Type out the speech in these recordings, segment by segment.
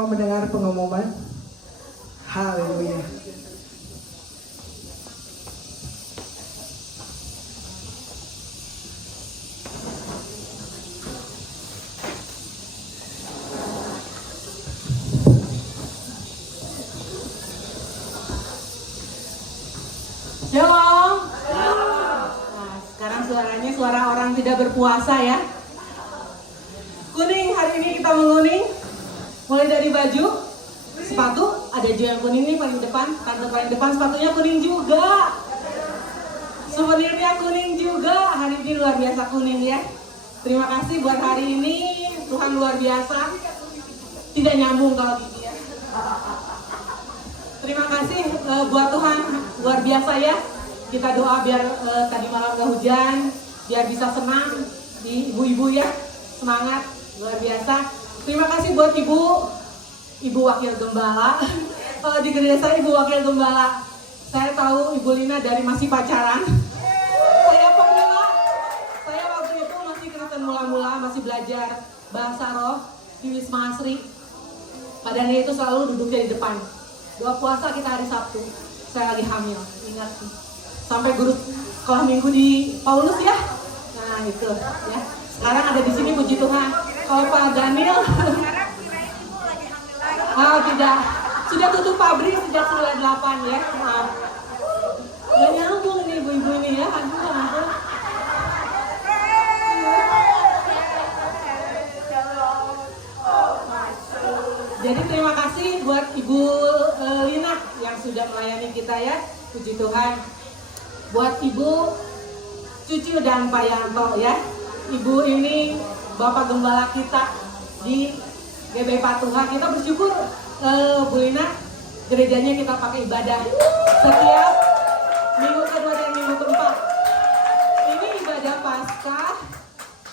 mau mendengar pengumuman? Haleluya. Shalom. Nah, sekarang suaranya suara orang tidak berpuasa ya. Kuning, hari ini kita menguning. Mulai dari baju, sepatu, ada juga yang kuning nih paling depan, tante paling depan sepatunya kuning juga. Souvenirnya kuning juga, hari ini luar biasa kuning ya. Terima kasih buat hari ini, Tuhan luar biasa. Tidak nyambung kalau gini ya. Terima kasih buat Tuhan, luar biasa ya. Kita doa biar tadi malam gak hujan, biar bisa senang di ibu-ibu ya. Semangat, luar biasa. Terima kasih buat Ibu Wakil Gembala. Di gereja saya Ibu Wakil Gembala. Saya tahu Ibu Lina dari masih pacaran. Saya pemula. Saya waktu itu masih Kristen mula-mula, masih belajar bahasa roh di Wisma Asri. Padahal itu selalu duduknya di depan. Doa puasa kita hari Sabtu. Saya lagi hamil, ingat sih. Sampai guru sekolah minggu di Paulus ya. Nah itu ya. Sekarang ada di sini, puji Tuhan. Kalau Pak Daniel, tidak, sudah tutup pabrik sejak 98 ya. Maaf. Gak nyambung nih ibu-ibu ini ya. Aduh. Jadi terima kasih buat Ibu Lina yang sudah melayani kita ya, puji Tuhan. Buat Ibu Cucu dan Pak Yanto ya, Ibu ini Bapak Gembala kita di GBI Patuha. Kita bersyukur Bu Lina, gerejanya kita pakai ibadah setiap minggu kedua dan minggu keempat. Ini ibadah Paskah,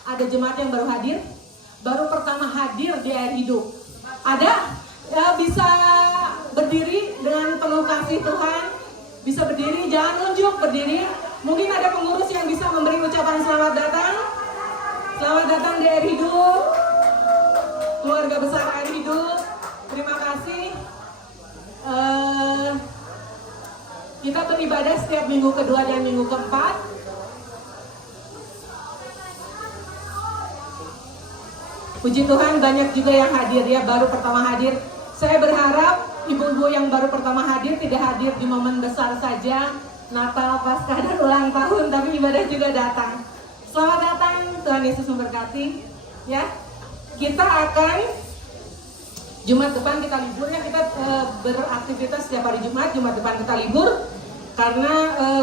ada jemaat yang baru hadir, baru pertama hadir di air hidup. Ada ya, bisa berdiri dengan penuh kasih Tuhan, bisa berdiri, jangan nunjuk, berdiri. Mungkin ada pengurus yang bisa memberi ucapan selamat datang. Selamat datang di air hidup, keluarga besar air hidup. Terima kasih. Kita beribadah setiap minggu kedua dan minggu keempat. Puji Tuhan, banyak juga yang hadir ya, baru pertama hadir. Saya berharap ibu-ibu yang baru pertama hadir tidak hadir di momen besar saja, Natal, Paskah, dan ulang tahun, tapi ibadah juga datang. Selamat datang, Tuhan Yesus memberkati. Ya, kita akan Jumat depan kita libur ya, kita beraktivitas setiap hari Jumat depan kita libur karena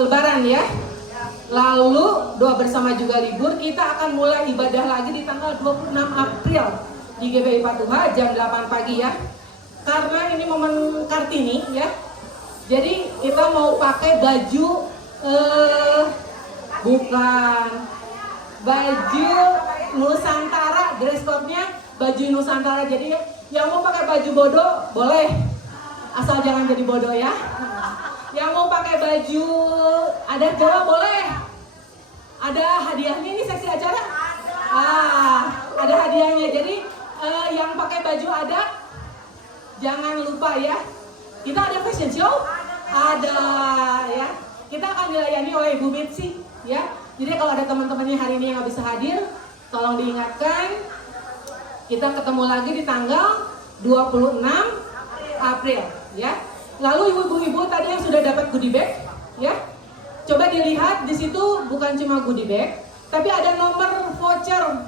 Lebaran ya. Lalu doa bersama juga libur, kita akan mulai ibadah lagi di tanggal 26 April di GBI Patuha jam 8 pagi ya. Karena ini momen Kartini ya. Jadi kita mau pakai baju bukan baju Nusantara, dress code-nya baju Nusantara. Jadi yang mau pakai baju bodoh boleh, asal jangan jadi bodoh ya. Yang mau pakai baju adat Jawa boleh. Ada hadiahnya ini seksi acara? Ada hadiahnya. Jadi yang pakai baju adat jangan lupa ya. Kita ada fashion show? Ada ya. Kita akan dilayani oleh Ibu Mitsi ya. Jadi kalau ada teman-temannya hari ini yang nggak bisa hadir, tolong diingatkan. Kita ketemu lagi di tanggal 26 April ya. Lalu ibu-ibu tadi yang sudah dapat goodie bag ya, coba dilihat di situ bukan cuma goodie bag, tapi ada nomor voucher,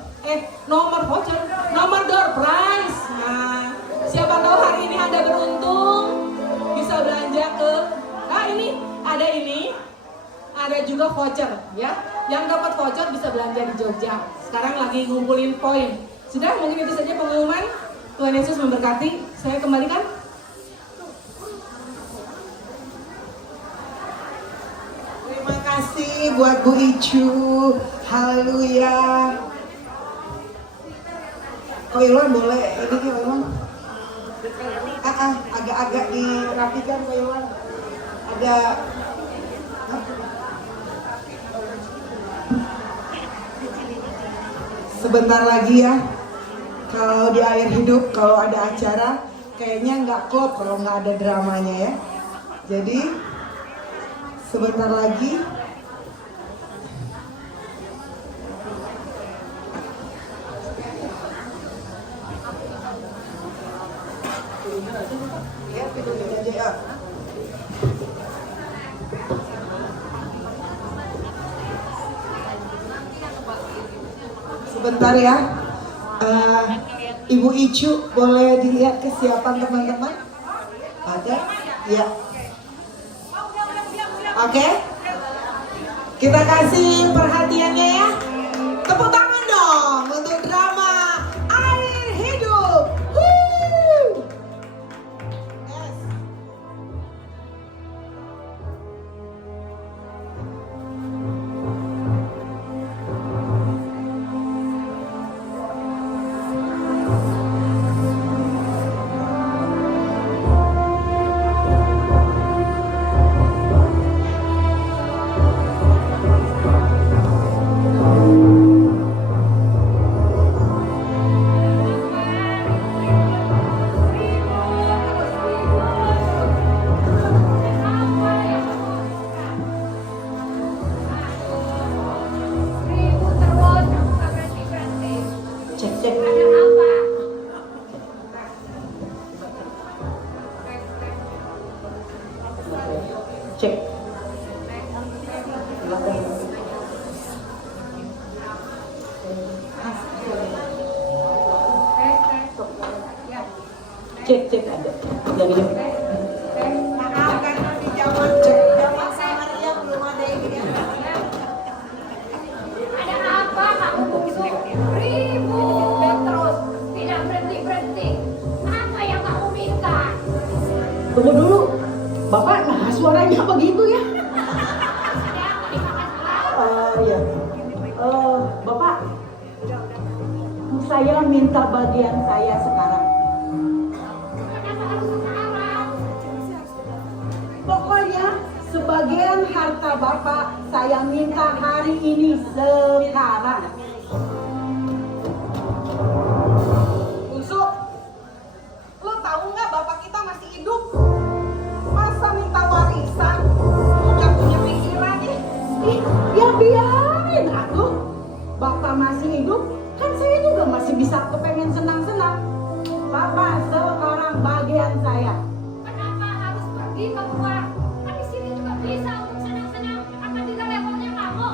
nomor door prize. Nah, siapa tahu hari ini Anda beruntung bisa belanja ke, ini ada juga voucher ya. Yang dapat voucher bisa belanja di Jogja. Sekarang lagi ngumpulin poin. Sudah, mungkin itu saja pengumuman. Tuhan Yesus memberkati. Saya kembalikan. Terima kasih buat Bu Icu. Haleluya. Ko Ilwan boleh ini Ko Ilwan. Agak-agak dirapikan Ko Ilwan. Ada sebentar lagi ya. Kalau di air hidup, kalau ada acara, kayaknya nggak klop kalau nggak ada dramanya ya. Jadi sebentar lagi ya, pintunya aja ya. Sebentar ya. Ibu Icu boleh dilihat kesiapan teman-teman? Ada? Ya. Oke. Kita kasih perhatiannya ya. Tepuk tangan dong untuk drama Air Hidup. Woo! Yes. Cek cek. Cek. Cek cek ada. Yang ini. Maaf karena di zaman saya Maria belum ada yang gini. Ada apa kamu busuk? Ribut terus, tidak berhenti-berhenti. Apa yang kamu minta? Tunggu dulu. Bapak, nah suaranya begitu ya? Ada apa dimakan pulau? Iya. Bapak, saya minta bagian saya sekarang. Kenapa harus sekarang? Pokoknya sebagian harta Bapak saya minta hari ini sekarang. Busuk, lo tahu nggak bapak kita masih hidup? Masa minta warisan? Udah punya pikiran ya? Ih, ya biarin atuh. Bapak masih hidup, kan saya juga masih bisa kepengen senang-senang. Bapak sekarang bagian saya. Kenapa harus pergi keluar? Kan di sini juga bisa untuk senang-senang. Apa tidak levelnya kamu?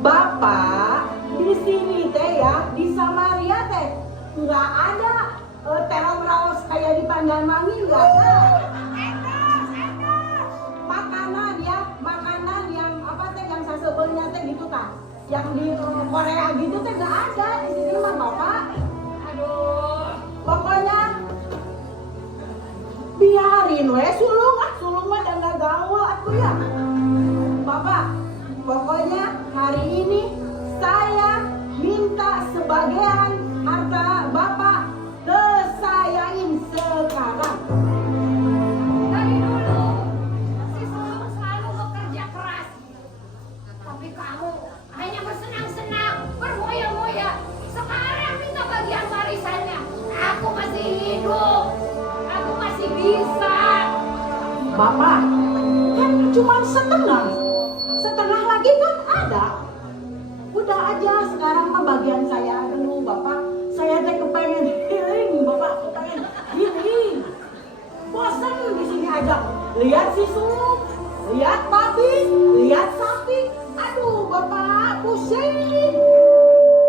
Bapak di sini teh ya, di Samaria teh nggak ada terong raos kayak di Pandamangi, nggak ada. Makanan yang apa teh yang sasebelnya teh gitu tah. Yang di Korea gitu teh nggak ada di sini mah Bapak. Aduh, Pokoknya biarin we sulung mah dan nggak gaul atuh ya. Bapak, pokoknya hari ini saya minta sebagian harta Bapak ke sayain sekarang. dari dulu si Sulung selalu bekerja keras. Tapi kamu hanya bersenang-senang, bermoya-moya. Sekarang minta bagian warisannya. Aku masih hidup. Aku masih bisa. Bapak, kan cuma setengah. Setengah lagi kan ada. Udah aja sekarang mah bagian saya dulu Bapak. Saya teh kepengen healing Bapak, kepengen healing. Bosan di sini aja. Lihat si sulung, lihat babi, lihat sapi. Aduh Bapak, pusing.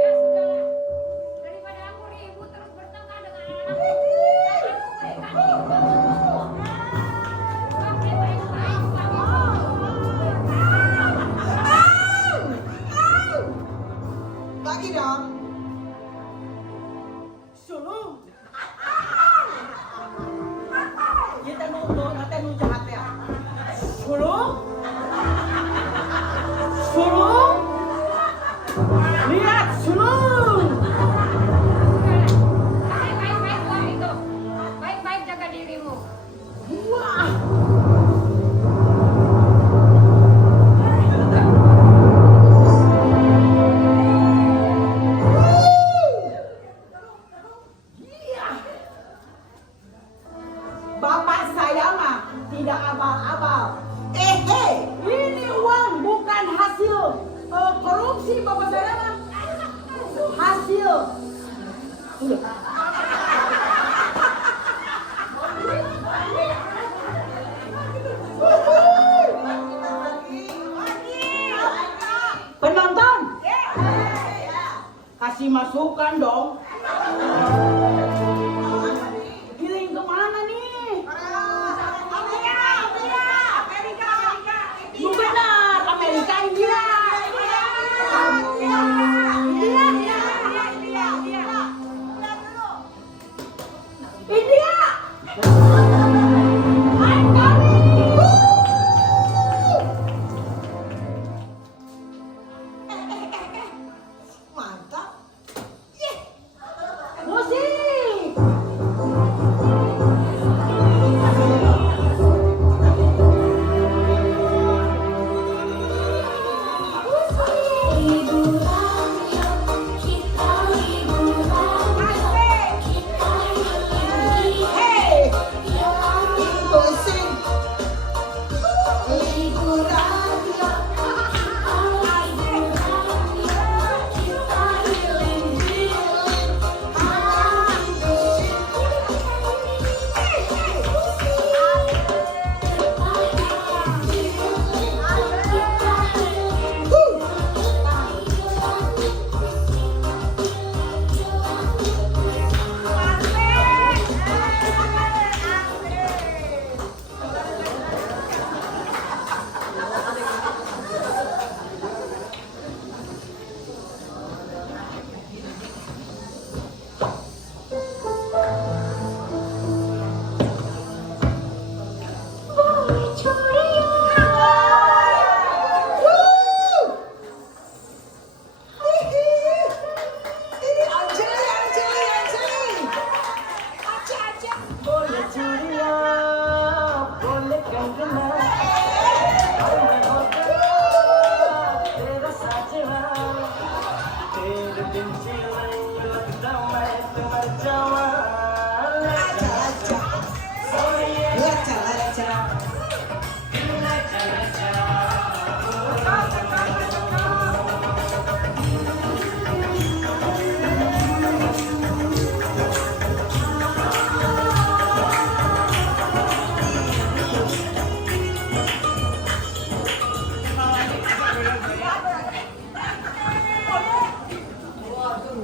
Ya sudahlah. Daripada aku ribut terus bertengkar dengan anak-anak. Aku berikan hidup. Pakai baik-baik kamu. Lagi dong. Sulung. Ieu teh nu jahat ya. Sulung. Sulung. Lihat sulung. Pakai baik-baik uang itu. Baik-baik jaga dirimu. Wah. Penonton, kasih masukan dong. Giling kemana nih? Benar, Amerika, India. India. Mantap. Musik.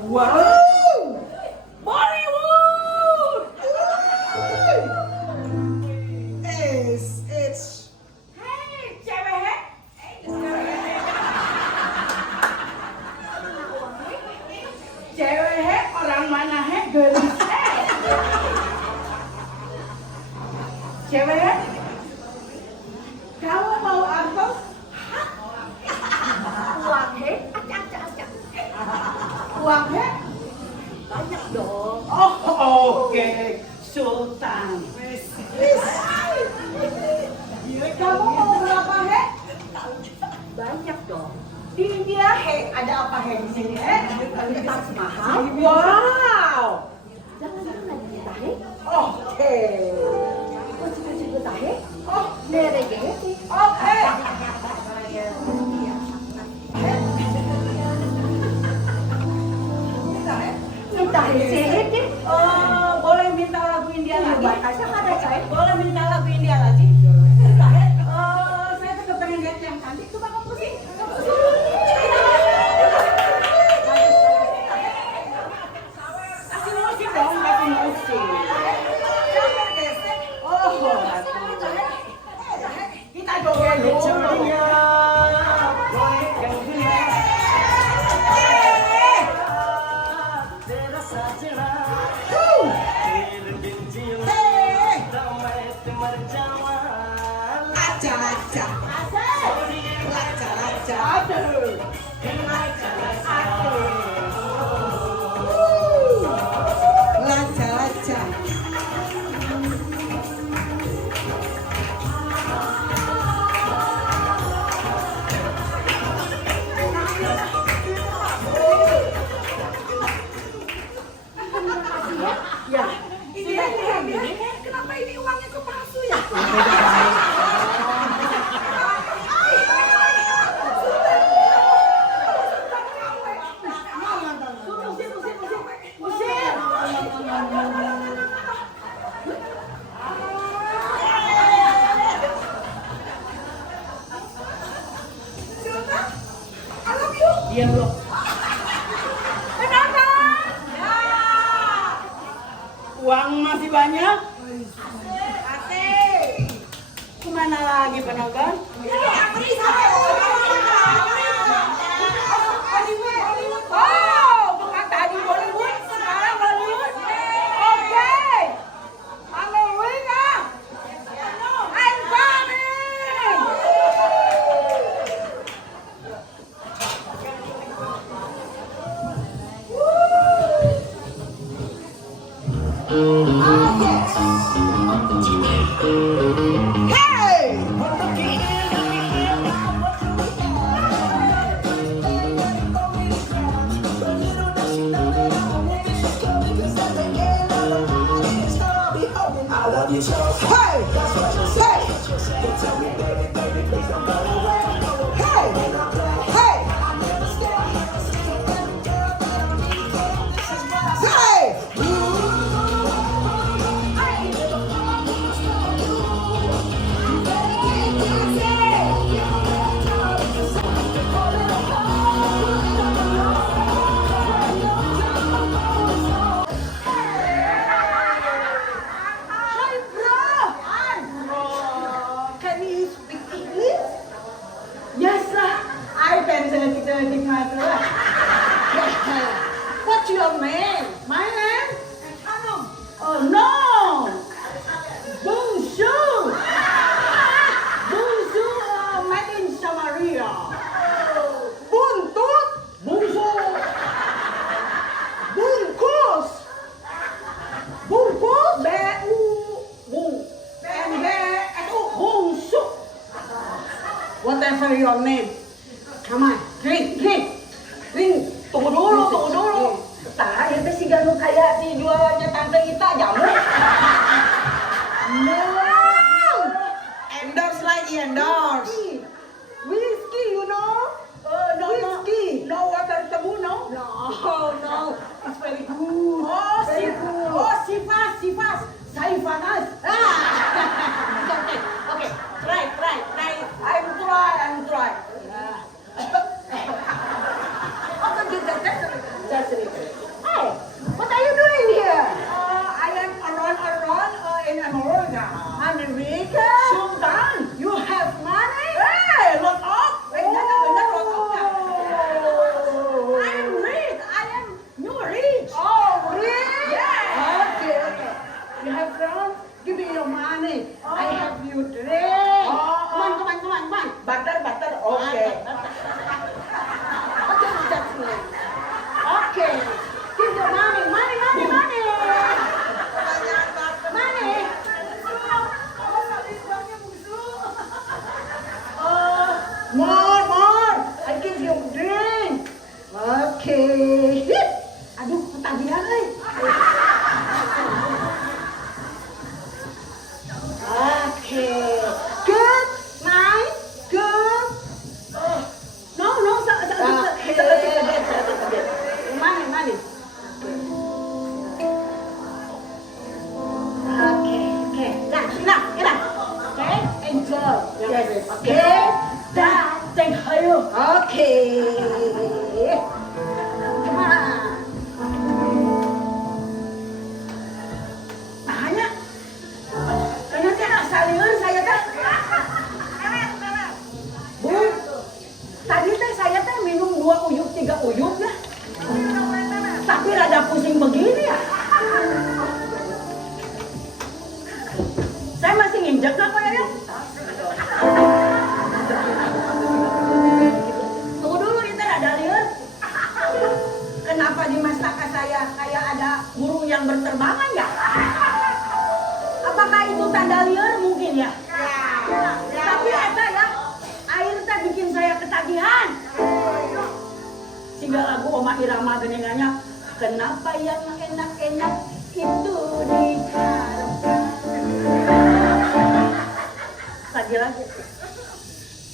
Wow! Bollywood! It's Hei, cewek. Cewek orang mana he? Gelis he. Cewek. Kamu mau artos? Uang he, acak. Uang he? Banyak dong. Oh, oke. Sultan. Kamu mau berapa he? Banyak dong. Di India he, ada apa he di sini he? Tas mahal. Wow. Jangan kita he. Oke. Kita he. Oh, Nerege he. oke. Minta he sehe. Oh, boleh minta lagu India lagi? Batasnya ada saya. Boleh minta lagu India lagi? Saya tetap pengen lihat yang cantik tuh Bapak Pusing. Kasih musik dong, kasih musik. Oh, kita joget dulu. Hey! masih banyak. Kemana lagi penogan? Oh, bukan tadi Bollywood, sekarang Bollywood. Oke. Amerika. I'm coming. Can you speak English? Yes, sir. I can speak my brother. What's your name? My name? Oh no! Bonjour! Bonjour, made in Samaria. Buntut, Bonjour! bungkus, bungkus, B-U-U. And B-U. Bonjour! whatever your name. Come on, drink. Tunggu dulu. Tah, itu si Ganu kayak si jualannya Tante Ita jamu. No. Endorse lagi, endorse. Whiskey, you know? Whiskey. No water tebu, no? No. It's very good. Oh, Very good. sifas. Saifanas. Okay. Try. I'm try. That's it. Hey, what are you doing here? I am around in America. America. Sultan, you have money? Hey, lot of. Benar lot of. I'm rich. I am new rich. Oh, really? Yeah. Okay. You have friends? Give me your money. I have you drink. Come on. Butter. Okay. Okay. Give your money. Money. More. I give you drink. Okay. Aduh, ketagihan euy. Okay. Good. Nice. Good. No. Money. Okay. Enough. Okay. Enjoy. Yes. Okay. Thank you. Okay. Come on. Hanya. Karena saya salian saya teh. Bu, tadi teh saya teh minum 2 uyuk 3 uyuk ya. Tapi rada pusing begini ya. Saya masih nginjek nggak Pak Yayang? Tunggu dulu, itu rada liur. Kenapa di mastaka saya kayak ada burung yang berterbangan ya? Apakah itu tanda liur mungkin ya? Tapi ada ya, air teh bikin saya ketagihan. Sehingga lagu Oma Irama genengannya, kenapa yang enak-enak itu diharapkan. Lagi.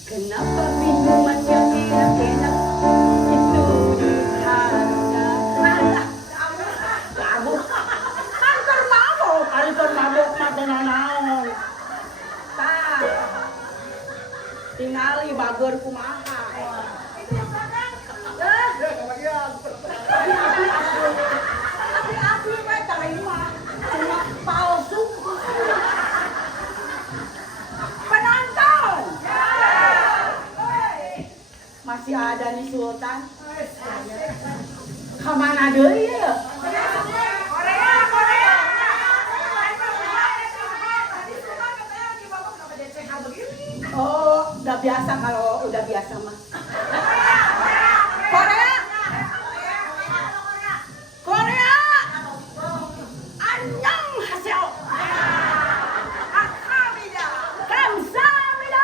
Kenapa minuman yang enak-enak itu diharapkan. Lagu. Kantor mabok mata nanaon. Tah. Tingali bager kumaha. Tapi we terima. Cuma mana deui ya? Oh, udah biasa kalau udah biasa mah. Korea. Korea. 안녕하세요. 감사합니다. 안녕하세요.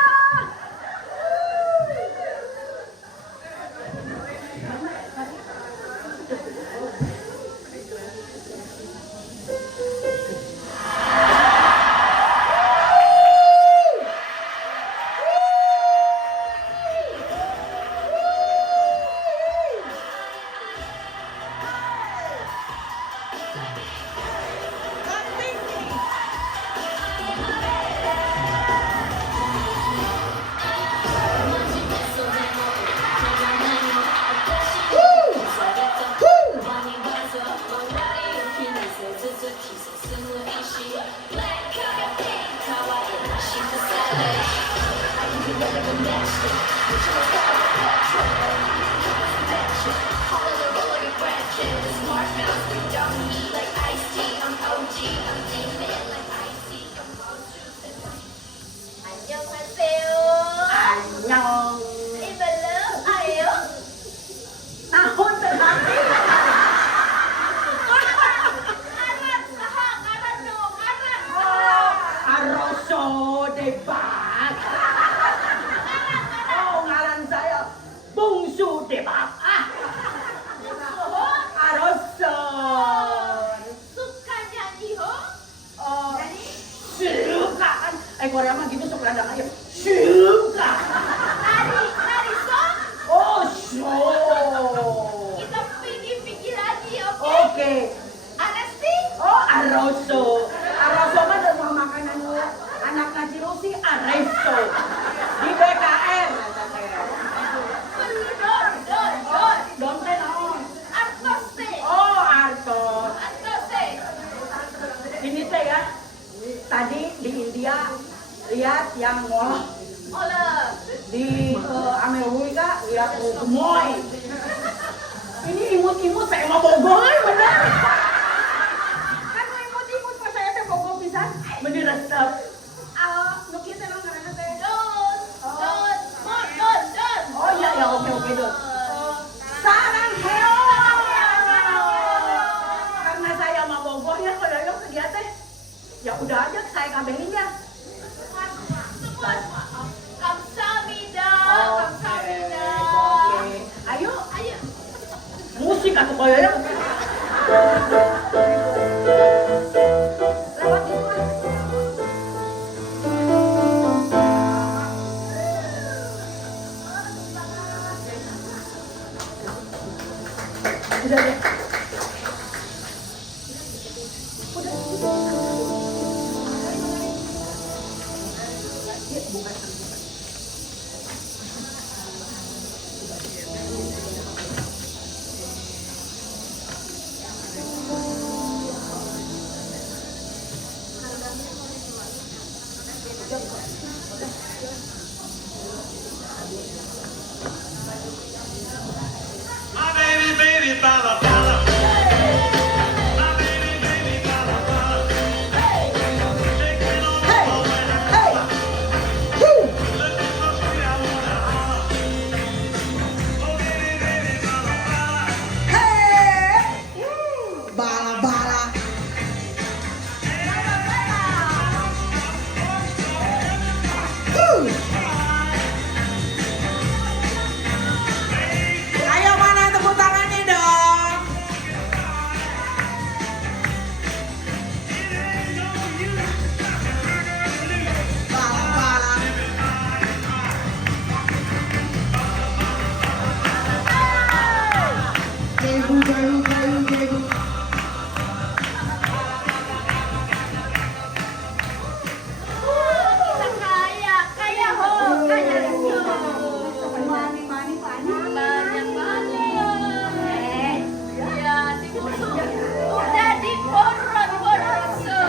안녕. 이발로 아예요? Nahon teh nanti. Aroso debat. Oh, ngaran saya Bungsu debat. Aroso. suka nyanyi ho? Oh, suka kan? Korea mah gitu sok ladang aja. Suka. Nari song? Oh, so. Kita pikir lagi, oke? Oke. Anesti? Oh, Aroso. Aroso mah ada makanan anak nasi rusi Areso. Di BKR. Don. Donte naon? Artose. Oh, Artos. Artose. Ini teh ya. Tadi di India lihat yang ngoloh. Ola. Di Amerika lihat gemoy. Ini imut-imut saya mau bogoy bener. Kan imut-imut pas saya teh bogoh pisan. Bener resep. Nu kieu teh naon ngaranna teh? Don. Oh iya ya oke Don. Sarang heo. Karena saya mau bogoh ya kalau ke dia teh. Ya udah aja saya kabarin ya. Kamsahamnida. Kamsahamnida. Oke. Ayo. Musik atau koyo ya. Lewat itu lah. Udah deh. My baby, bala, bala. My baby, bala, bala. Shake it on the floor when I come up. Looking so sweet, I wanna holler. Oh, baby, bala, bala. Bala-bala. Ayo mana tepuk tangannya dong. Bala-bala. Jegu. Kita kaya ho, kaya resto. Banyak banget. Ya, si Busu udah di poron so.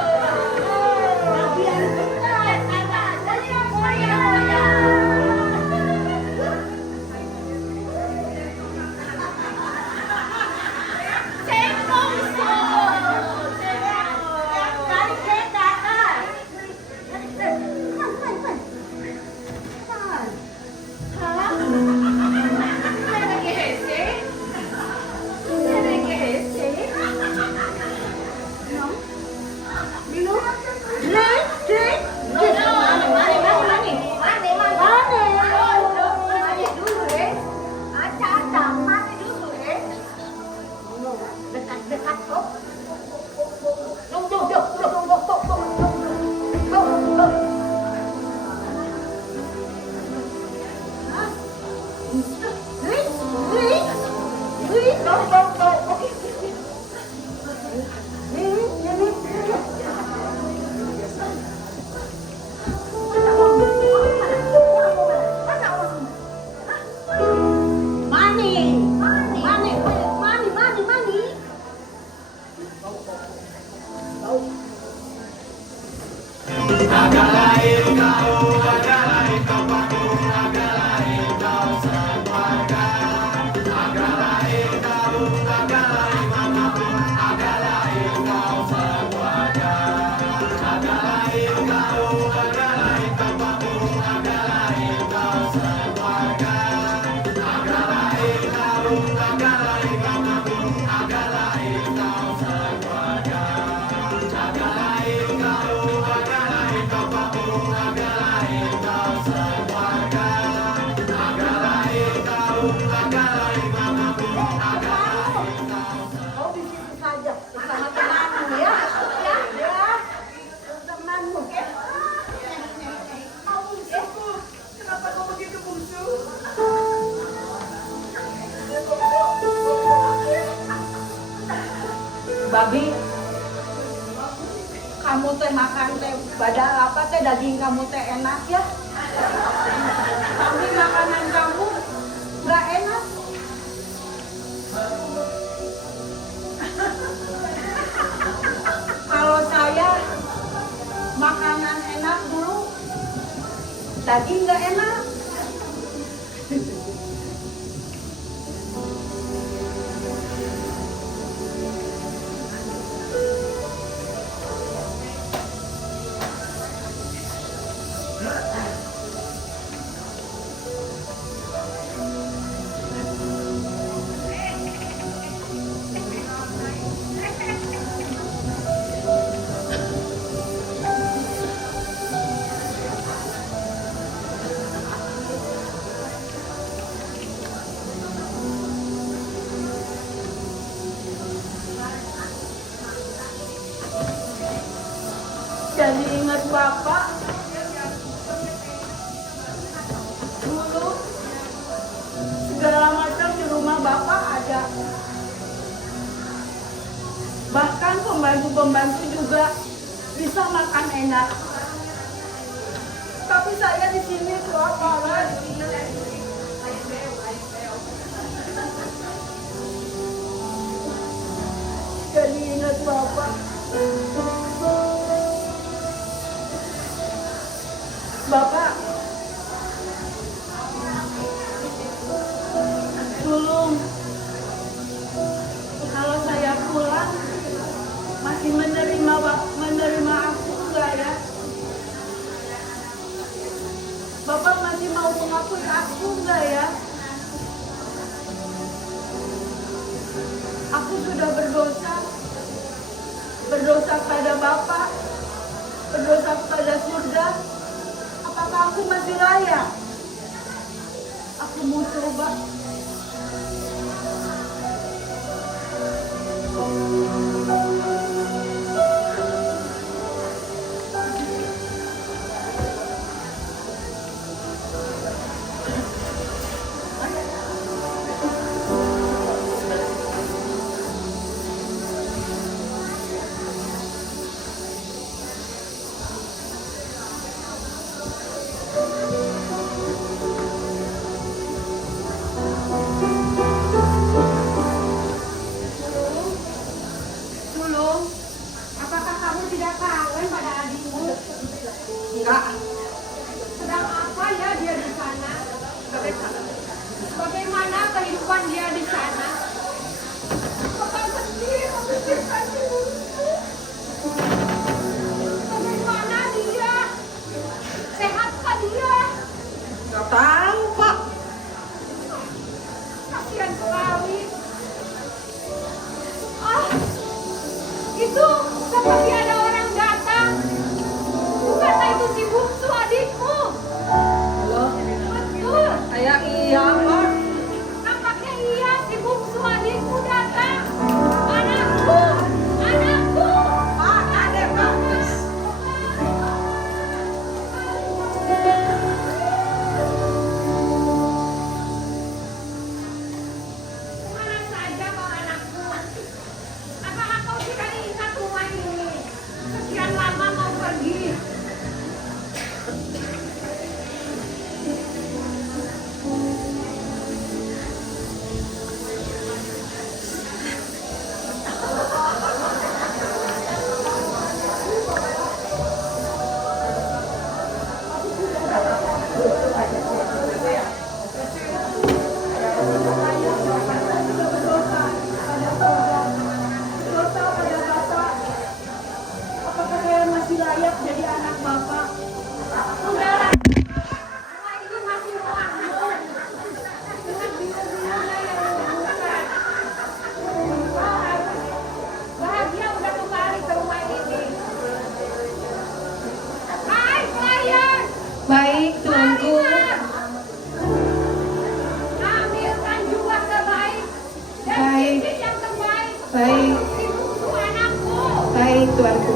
Lihat kita dari Korea. Babi, kamu teh makan teh badal apa teh daging kamu teh enak ya. Tapi makanan kamu nggak enak. Kalau saya makanan enak dulu, daging nggak enak. Jadi ingat Bapak dulu segala macam di rumah Bapak ada. Bahkan pembantu-pembantu juga bisa makan enak. Tapi saya di sini kelaparan. Jadi ingat Bapak. Bapak, tolong kalau saya pulang masih menerima aku enggak ya? Bapak masih mau mengakui aku enggak ya? Aku sudah berdosa pada Bapak, berdosa pada surga. Apakah aku masih layak? Aku mau coba. Apakah kamu tidak kangen pada adikmu? Enggak. Sedang apa ya dia di sana? Bagaimana kehidupan dia di sana? Apakah sedih? Bagaimana dia? Sehatkah dia? Enggak tahu, Pak. Kasihan sekali. Ah, itu seperti ada orang datang. Bukankah itu si bungsu adikmu? Halo, Betul. saya iya, Pak. Nampaknya iya, si bungsu adikmu datang. Anakku, anakku. Pak, ada Pak. Kemana saja kau anakku? Apakah kau tidak ingat rumah ini? Sekian lama mau pergi. Dosa pada Bapak. Apakah saya masih layak jadi anak Bapak? Sudahlah. Rumah ini masih rumahmu. Dengan biru-birunya yang menghubungkan. Kau harus bahagia udah kembali ke rumah ini. Hai pelayan, Baik, tuanku. mari, ambilkan juga terbaik dan Baik. cincin yang terbaik. Baik. Untuk si bungsu anakku. Baik, tuanku.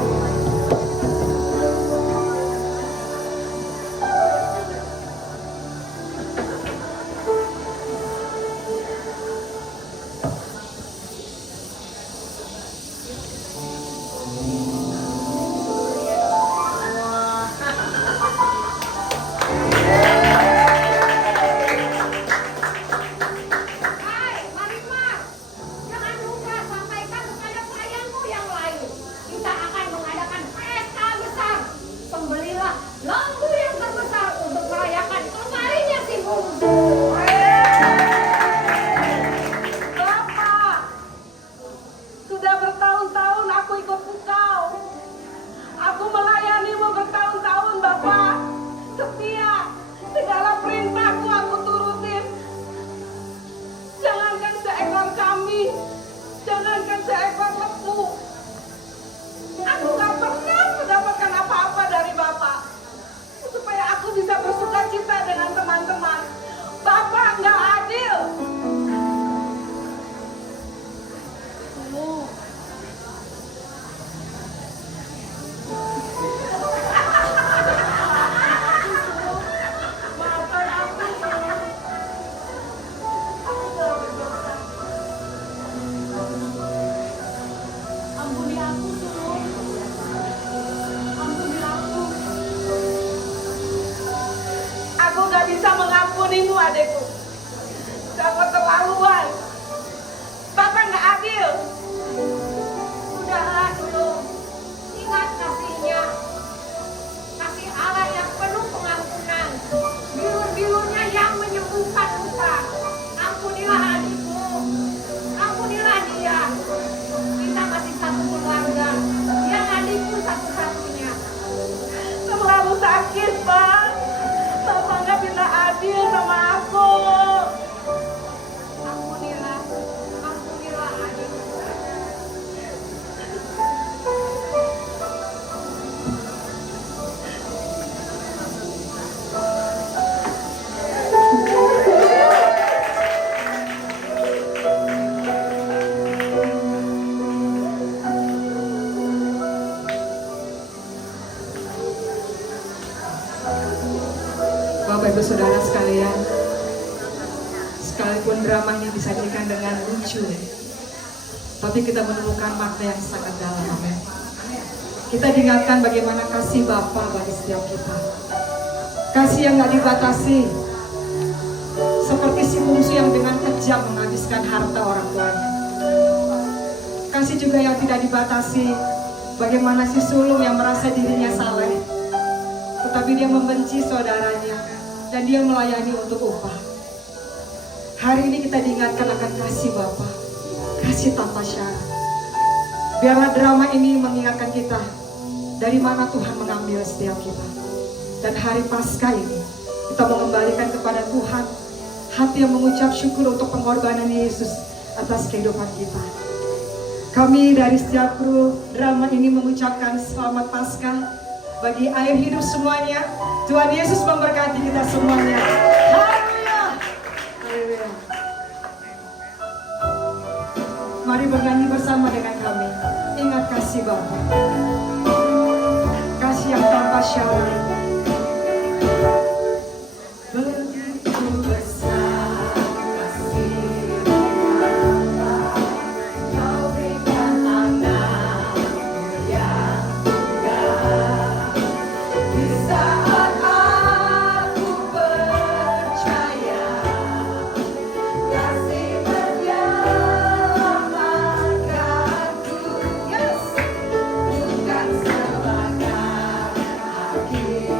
suamimu adekku. Udah keterlaluan. Papa nggak adil. Sudahlah dulu. Ingat kasihnya. Kasih Allah yang penuh pengampunan. Bilur-bilurnya yang menyembuhkan luka. Ampunilah adikmu. Ampunilah dia. Kita masih satu keluarga. Dia adikku satu-satunya. Terlalu sakit, Pak. Papa nggak bisa adil sama aku. Ampunilah. Ampunilah adikku. Bapak Ibu Saudara sekalian, sekalipun dramanya disajikan dengan lucu, tapi kita menemukan makna yang sangat dalam. Amin. Kita diingatkan bagaimana kasih Bapa bagi setiap kita. Kasih yang gak dibatasi, seperti si bungsu yang dengan kejam menghabiskan harta orang tuanya. Kasih juga yang tidak dibatasi, bagaimana si sulung yang merasa dirinya saleh, tetapi dia membenci saudaranya dan dia melayani untuk upah. Hari ini kita diingatkan akan kasih Bapa, kasih tanpa syarat. Biarlah drama ini mengingatkan kita dari mana Tuhan mengambil setiap kita. Dan hari Paskah ini kita mengembalikan kepada Tuhan hati yang mengucap syukur untuk pengorbanan Yesus atas kehidupan kita. Kami dari setiap kru drama ini mengucapkan selamat Paskah bagi air hidup semuanya. Tuhan Yesus memberkati kita semuanya. Haleluya. Haleluya. Mari bernyanyi bersama dengan kami. Ingat kasih Bapa. Kasih yang tanpa syarat. Begitu besar kasih Bapa, Kau berikan anak yang tunggal. Di saat aku percaya kasih menyelamatkanku, yes, bukan sebagai hakim.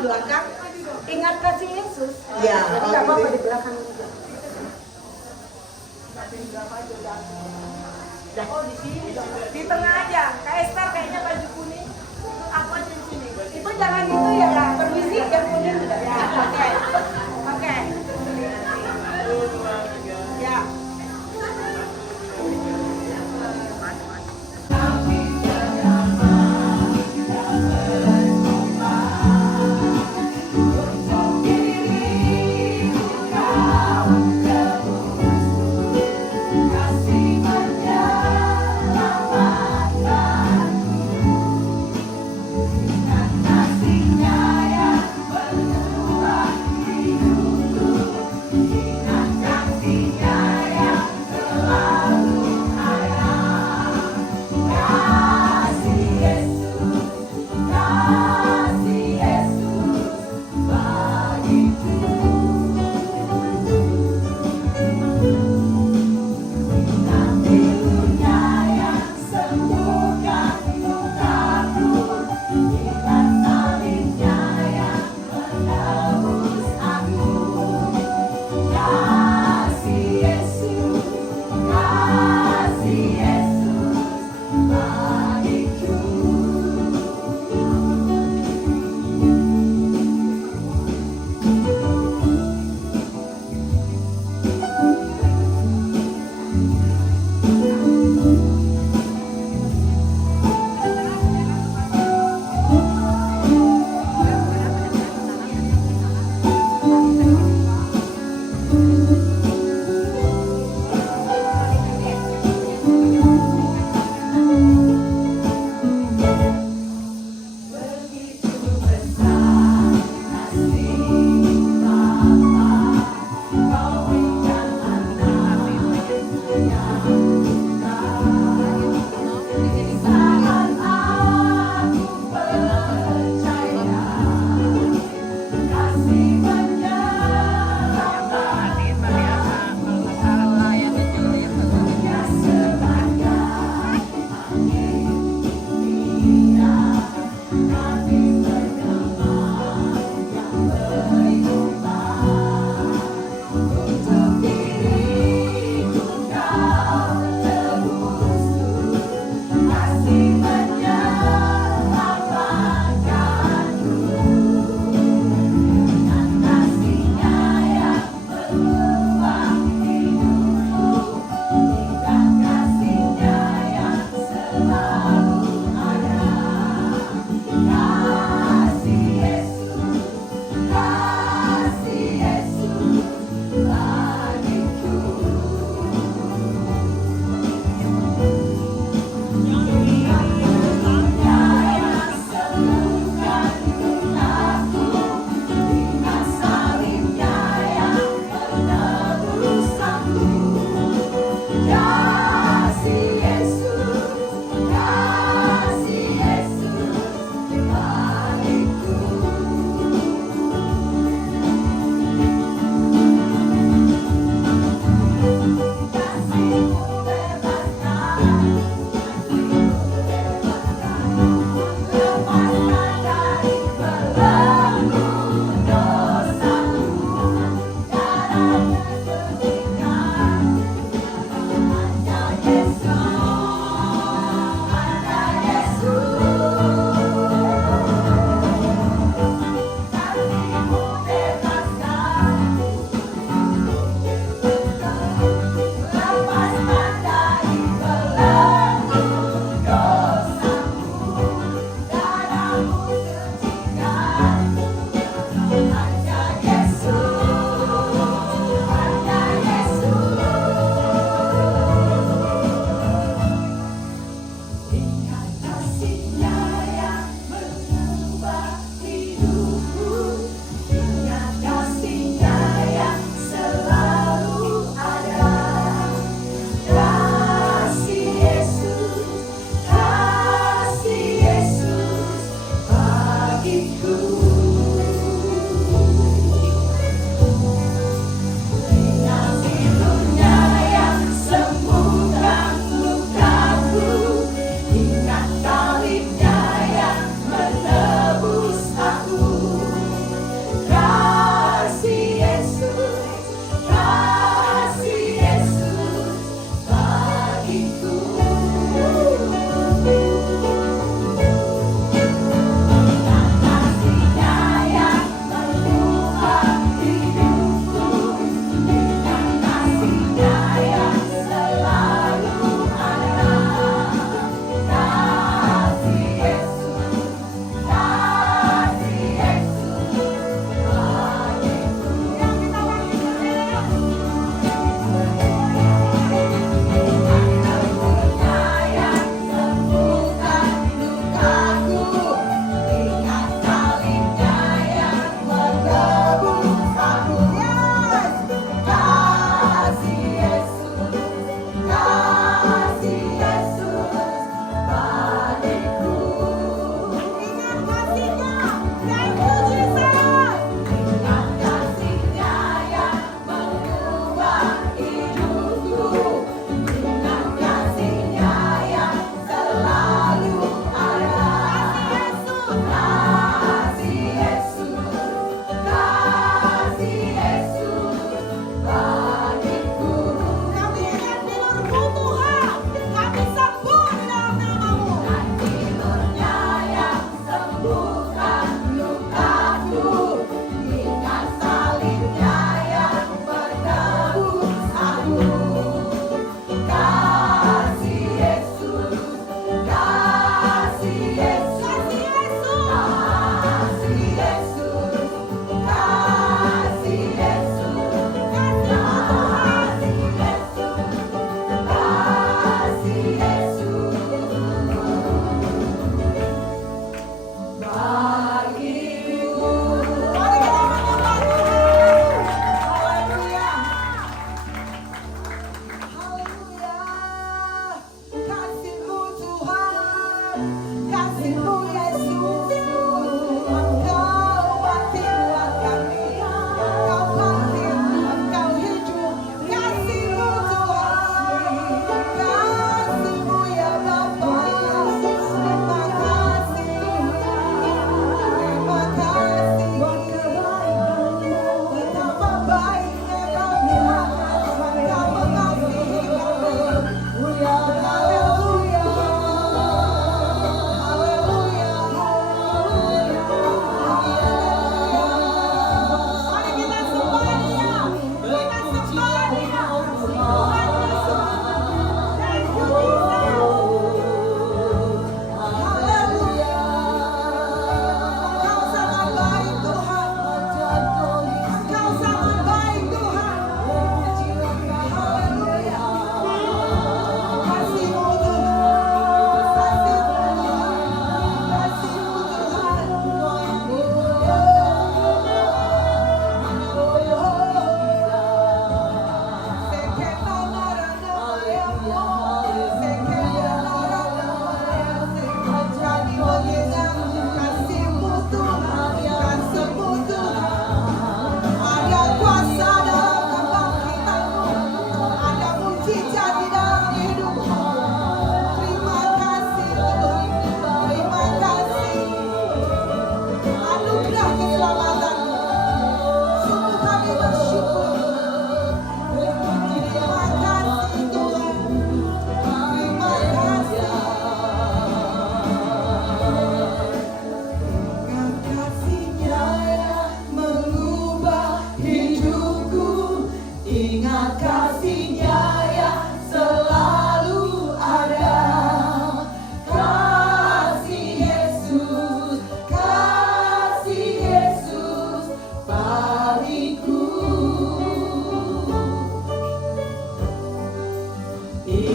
belakang. Ingat kasih Yesus. Ya, Jadi oh nggak apa-apa gitu. di belakang juga. Oh di sini, di tengah aja. Kak Esther kayaknya baju kuning. Aku aja di sini. Itu jangan gitu ya, permisi yang kuning. Ya, oke, oke. Ya. Kasihnya yang penuh arti.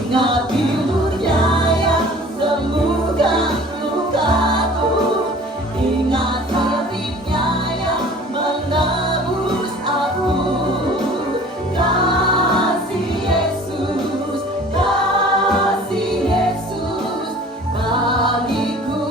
Ingat tidurnya yang sembuhkan lukaku, ingat salibnya yang menebus aku. Kasih Yesus bagiku. Kasih Yesus bagiku.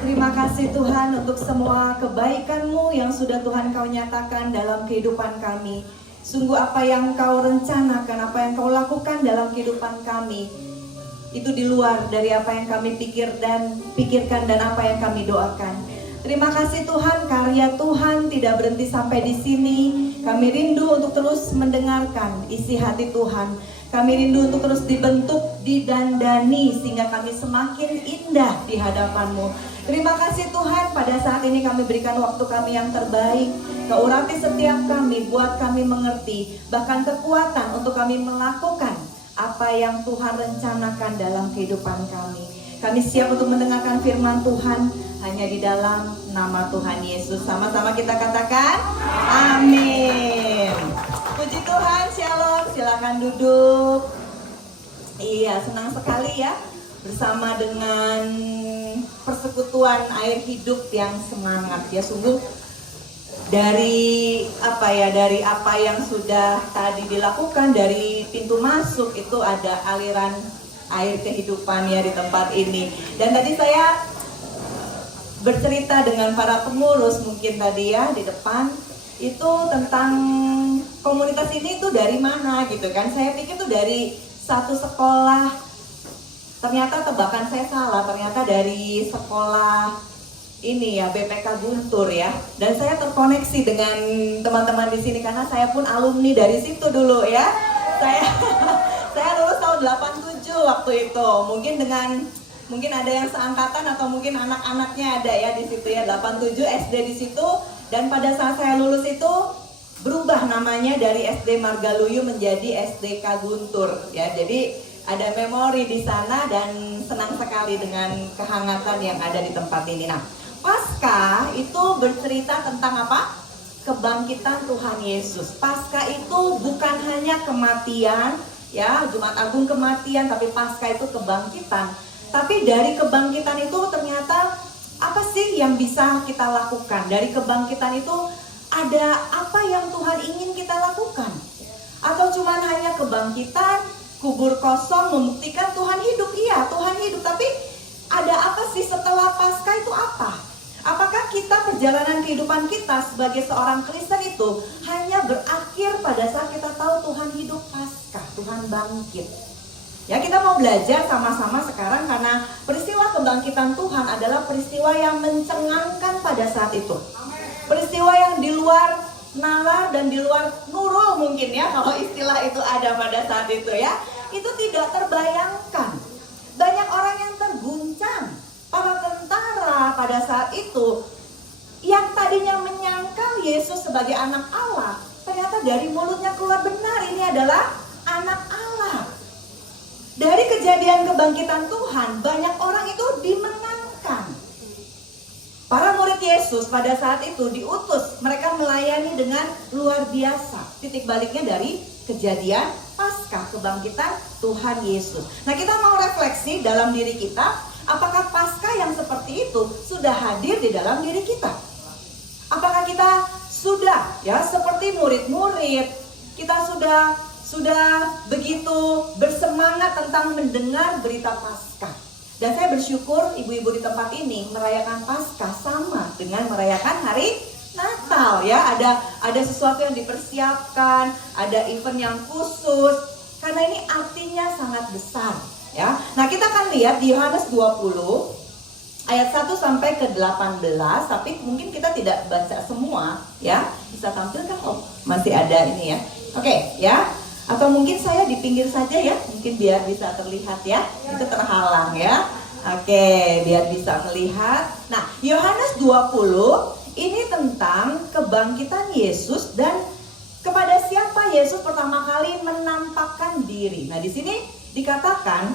Terima kasih Tuhan untuk semua kebaikan-Mu yang sudah Tuhan Kau nyatakan dalam kehidupan kami. Sungguh apa yang Kau rencanakan, apa yang Kau lakukan dalam kehidupan kami, itu di luar dari apa yang kami pikirkan dan apa yang kami doakan. Terima kasih Tuhan, karya Tuhan tidak berhenti sampai di sini. Kami rindu untuk terus mendengarkan isi hati Tuhan. Kami rindu untuk terus dibentuk, didandani sehingga kami semakin indah di hadapan-Mu. Terima kasih Tuhan, pada saat ini kami berikan waktu kami yang terbaik. Kau urapi setiap kami, buat kami mengerti, bahkan kekuatan untuk kami melakukan apa yang Tuhan rencanakan dalam kehidupan kami. Kami siap untuk mendengarkan firman Tuhan hanya di dalam nama Tuhan Yesus. Sama-sama kita katakan amin. Puji Tuhan, shalom, silakan duduk. Iya, senang sekali ya bersama dengan persekutuan air hidup yang semangat ya. Sungguh dari apa yang sudah tadi dilakukan, dari pintu masuk itu ada aliran air kehidupan ya di tempat ini. Dan tadi saya bercerita dengan para pengurus mungkin tadi ya di depan itu tentang komunitas ini tuh dari mana gitu kan. Saya pikir tuh dari satu sekolah. Ternyata tebakan saya salah, ternyata dari sekolah ini ya, BPK Guntur ya. Dan saya terkoneksi dengan teman-teman di sini karena saya pun alumni dari situ dulu ya. Saya lulus tahun 87 waktu itu. Mungkin ada yang seangkatan atau mungkin anak-anaknya ada ya di situ ya. 87 SD di situ, dan pada saat saya lulus itu berubah namanya dari SD Margaluyu menjadi SDK Guntur ya. Jadi ada memori di sana dan senang sekali dengan kehangatan yang ada di tempat ini. Nah, Paskah itu bercerita tentang apa? Kebangkitan Tuhan Yesus. Paskah itu bukan hanya kematian, ya, Jumat Agung kematian, tapi Paskah itu kebangkitan. Tapi dari kebangkitan itu ternyata apa sih yang bisa kita lakukan? Dari kebangkitan itu ada apa yang Tuhan ingin kita lakukan? Atau cuma hanya kebangkitan, kubur kosong membuktikan Tuhan hidup? Iya, Tuhan hidup, tapi ada apa sih setelah Paskah itu apa? Apakah kita perjalanan kehidupan kita sebagai seorang Kristen itu hanya berakhir pada saat kita tahu Tuhan hidup Paskah, Tuhan bangkit? Ya, kita mau belajar sama-sama sekarang karena peristiwa kebangkitan Tuhan adalah peristiwa yang mencengangkan pada saat itu. Peristiwa yang di luar nalar dan di luar nurul mungkin ya, kalau istilah itu ada pada saat itu ya. Itu tidak terbayangkan. Banyak orang yang terguncang. Para tentara pada saat itu yang tadinya menyangkal Yesus sebagai anak Allah, ternyata dari mulutnya keluar benar ini adalah anak Allah. Dari kejadian kebangkitan Tuhan, banyak orang itu dimenangkan. Para murid Yesus pada saat itu diutus, mereka melayani dengan luar biasa. Titik baliknya dari kejadian Paskah, kebangkitan Tuhan Yesus. Nah, kita mau refleksi dalam diri kita, apakah Paskah yang seperti itu sudah hadir di dalam diri kita? Apakah kita sudah ya seperti murid-murid, kita sudah begitu bersemangat tentang mendengar berita Paskah? Dan saya bersyukur ibu-ibu di tempat ini merayakan Paskah sama dengan merayakan hari Natal ya. Ada sesuatu yang dipersiapkan, ada event yang khusus karena ini artinya sangat besar ya. Nah, kita akan lihat di Yohanes 20 ayat 1 sampai ke 18, tapi mungkin kita tidak baca semua ya. Bisa tampilkan? Oh, masih ada ini ya. Oke, ya. Atau mungkin saya di pinggir saja ya, mungkin biar bisa terlihat ya. Itu terhalang ya. Oke, biar bisa melihat. Nah, Yohanes 20 ini tentang kebangkitan Yesus dan kepada siapa Yesus pertama kali menampakkan diri. Nah, di sini dikatakan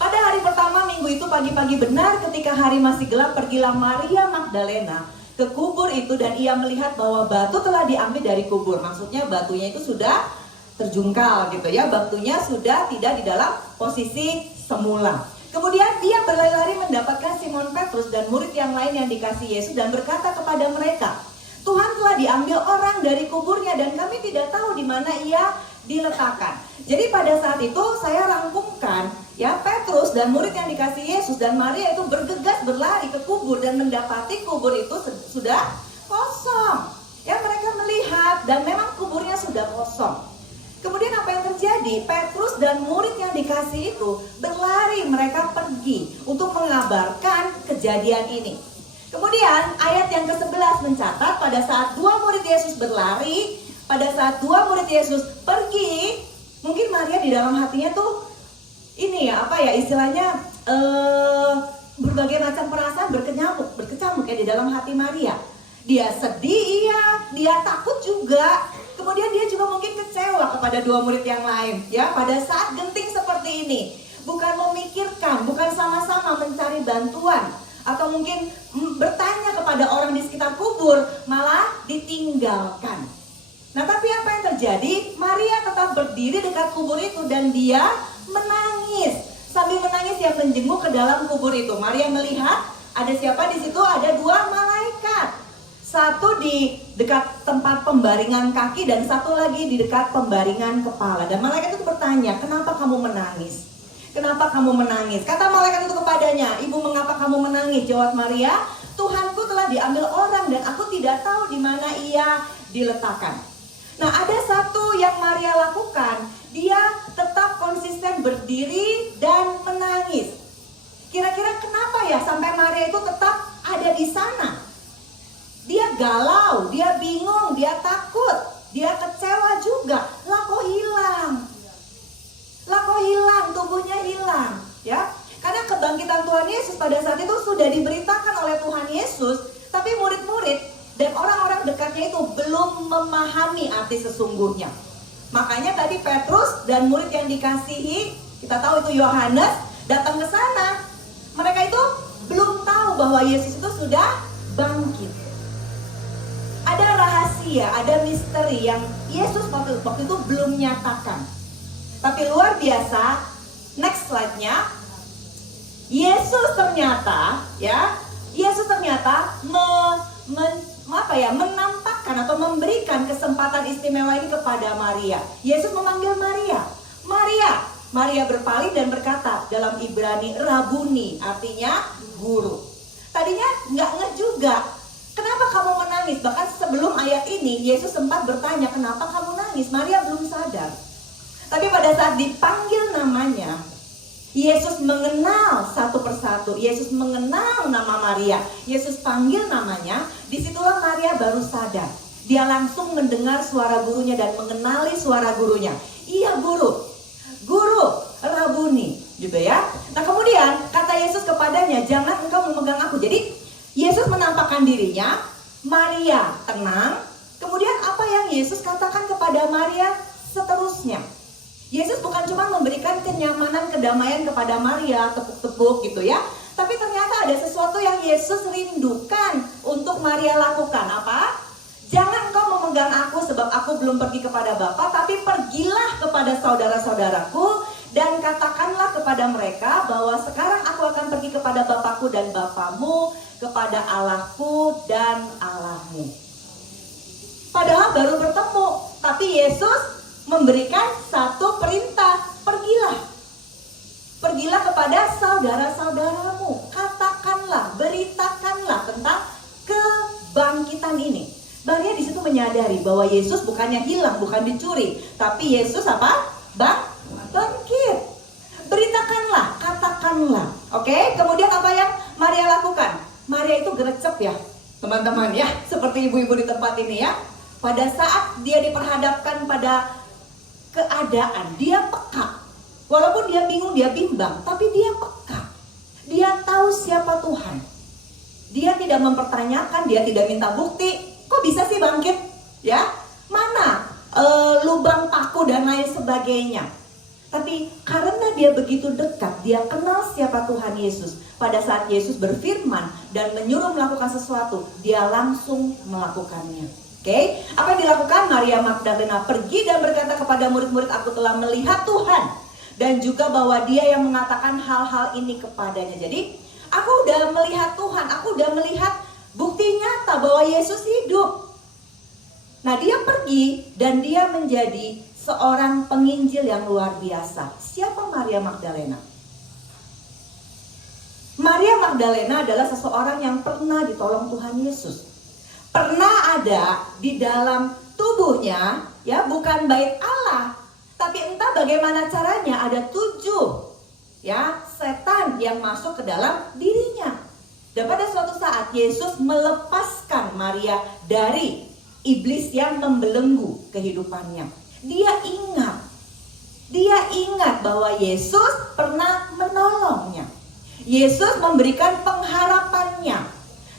pada hari pertama minggu itu pagi-pagi benar ketika hari masih gelap, pergilah Maria Magdalena ke kubur itu dan ia melihat bahwa batu telah diambil dari kubur. Maksudnya batunya itu sudah terjungkal gitu ya, batunya sudah tidak di dalam posisi semula. Kemudian dia berlari-lari mendapatkan Simon Petrus dan murid yang lain yang dikasihi Yesus dan berkata kepada mereka, Tuhan telah diambil orang dari kuburnya dan kami tidak tahu di mana ia diletakkan. Jadi pada saat itu saya rangkumkan ya, Petrus dan murid yang dikasihi Yesus dan Maria itu bergegas berlari ke kubur dan mendapati kubur itu sudah kosong. Ya, mereka melihat dan memang kuburnya sudah kosong. Kemudian apa yang terjadi? Petrus dan murid yang dikasihi itu berlari, mereka pergi untuk mengabarkan kejadian ini. Kemudian ayat yang ke-11 mencatat pada saat dua murid Yesus berlari, pada saat dua murid Yesus pergi, mungkin Maria di dalam hatinya tuh ini ya, apa ya istilahnya, berbagai macam perasaan berkecamuk ya di dalam hati Maria. Dia sedih iya, dia takut juga. Kemudian dia juga mungkin kecewa kepada dua murid yang lain ya, pada saat genting seperti ini. Bukan memikirkan, bukan sama-sama mencari bantuan atau mungkin bertanya kepada orang di sekitar kubur, malah ditinggalkan. Nah, tapi apa yang terjadi? Maria tetap berdiri dekat kubur itu dan dia menangis. Sambil menangis dia menjenguk ke dalam kubur itu. Maria melihat ada siapa di situ? Ada dua malaikat. Satu di dekat tempat pembaringan kaki dan satu lagi di dekat pembaringan kepala. Dan malaikat itu bertanya, kenapa kamu menangis? Kenapa kamu menangis? Kata malaikat itu kepadanya, ibu mengapa kamu menangis? Jawab Maria, Tuhanku telah diambil orang dan aku tidak tahu di mana ia diletakkan. Nah, ada satu yang Maria lakukan, dia tetap konsisten berdiri dan menangis. Kira-kira kenapa ya sampai Maria itu tetap ada di sana? Dia galau, dia bingung, dia takut, dia kecewa juga. Lah kok hilang? Lah kok hilang? Tubuhnya hilang, ya? Karena kebangkitan Tuhan Yesus pada saat itu sudah diberitakan oleh Tuhan Yesus, tapi murid-murid dan orang-orang dekatnya itu belum memahami arti sesungguhnya. Makanya tadi Petrus dan murid yang dikasihi, kita tahu itu Yohanes, datang ke sana. Mereka itu belum tahu bahwa Yesus itu sudah bangkit. Ada rahasia, ada misteri yang Yesus waktu itu belum nyatakan. Tapi luar biasa, next slide-nya, Yesus ternyata menampakkan atau memberikan kesempatan istimewa ini kepada Maria. Yesus memanggil Maria. Maria berpaling dan berkata dalam Ibrani, Rabuni, artinya guru. Tadinya nggak ngeh juga. Kenapa kamu menangis? Bahkan sebelum ayat ini, Yesus sempat bertanya, kenapa kamu nangis? Maria belum sadar. Tapi pada saat dipanggil namanya, Yesus mengenal satu persatu. Yesus mengenal nama Maria. Yesus panggil namanya, disitulah Maria baru sadar. Dia langsung mendengar suara gurunya dan mengenali suara gurunya. Iya guru Rabuni, gitu ya. Nah kemudian kata Yesus kepadanya, jangan engkau memegang aku. Jadi Yesus menampakkan dirinya, Maria tenang. Kemudian apa yang Yesus katakan kepada Maria seterusnya? Yesus bukan cuma memberikan kenyamanan, kedamaian kepada Maria, tepuk-tepuk gitu ya. Tapi ternyata ada sesuatu yang Yesus rindukan untuk Maria lakukan. Apa? Jangan kau memegang aku sebab aku belum pergi kepada Bapa, tapi pergilah kepada saudara-saudaraku dan katakanlah kepada mereka bahwa sekarang aku akan pergi kepada Bapakku dan Bapamu, kepada Allahku dan Allahmu. Padahal baru bertemu, tapi Yesus memberikan satu perintah, pergilah kepada saudara-saudaramu, katakanlah, beritakanlah tentang kebangkitan ini. Maria di situ menyadari bahwa Yesus bukannya hilang, bukan dicuri, tapi Yesus apa? Bangkit. Beritakanlah, katakanlah. Oke, kemudian apa yang Maria lakukan? Maria itu gercep ya, teman-teman ya, seperti ibu-ibu di tempat ini ya. Pada saat dia diperhadapkan pada keadaan, dia peka. Walaupun dia bingung, dia bimbang, tapi dia peka. Dia tahu siapa Tuhan. Dia tidak mempertanyakan, dia tidak minta bukti. Kok bisa sih bangkit? Ya, mana lubang paku dan lain sebagainya. Tapi karena dia begitu dekat, dia kenal siapa Tuhan Yesus. Pada saat Yesus berfirman dan menyuruh melakukan sesuatu, dia langsung melakukannya. Oke, apa yang dilakukan? Maria Magdalena pergi dan berkata kepada murid-murid, aku telah melihat Tuhan. Dan juga bahwa dia yang mengatakan hal-hal ini kepadanya. Jadi, aku udah melihat Tuhan, aku udah melihat bukti nyata bahwa Yesus hidup. Nah, dia pergi dan dia menjadi seorang penginjil yang luar biasa. Siapa Maria Magdalena? Maria Magdalena adalah seseorang yang pernah ditolong Tuhan Yesus. Pernah ada di dalam tubuhnya, ya, bukan bait Allah, tapi entah bagaimana caranya ada 7 ya setan yang masuk ke dalam dirinya. Dan pada suatu saat Yesus melepaskan Maria dari iblis yang membelenggu kehidupannya. Dia ingat bahwa Yesus pernah menolongnya. Yesus memberikan pengharapannya.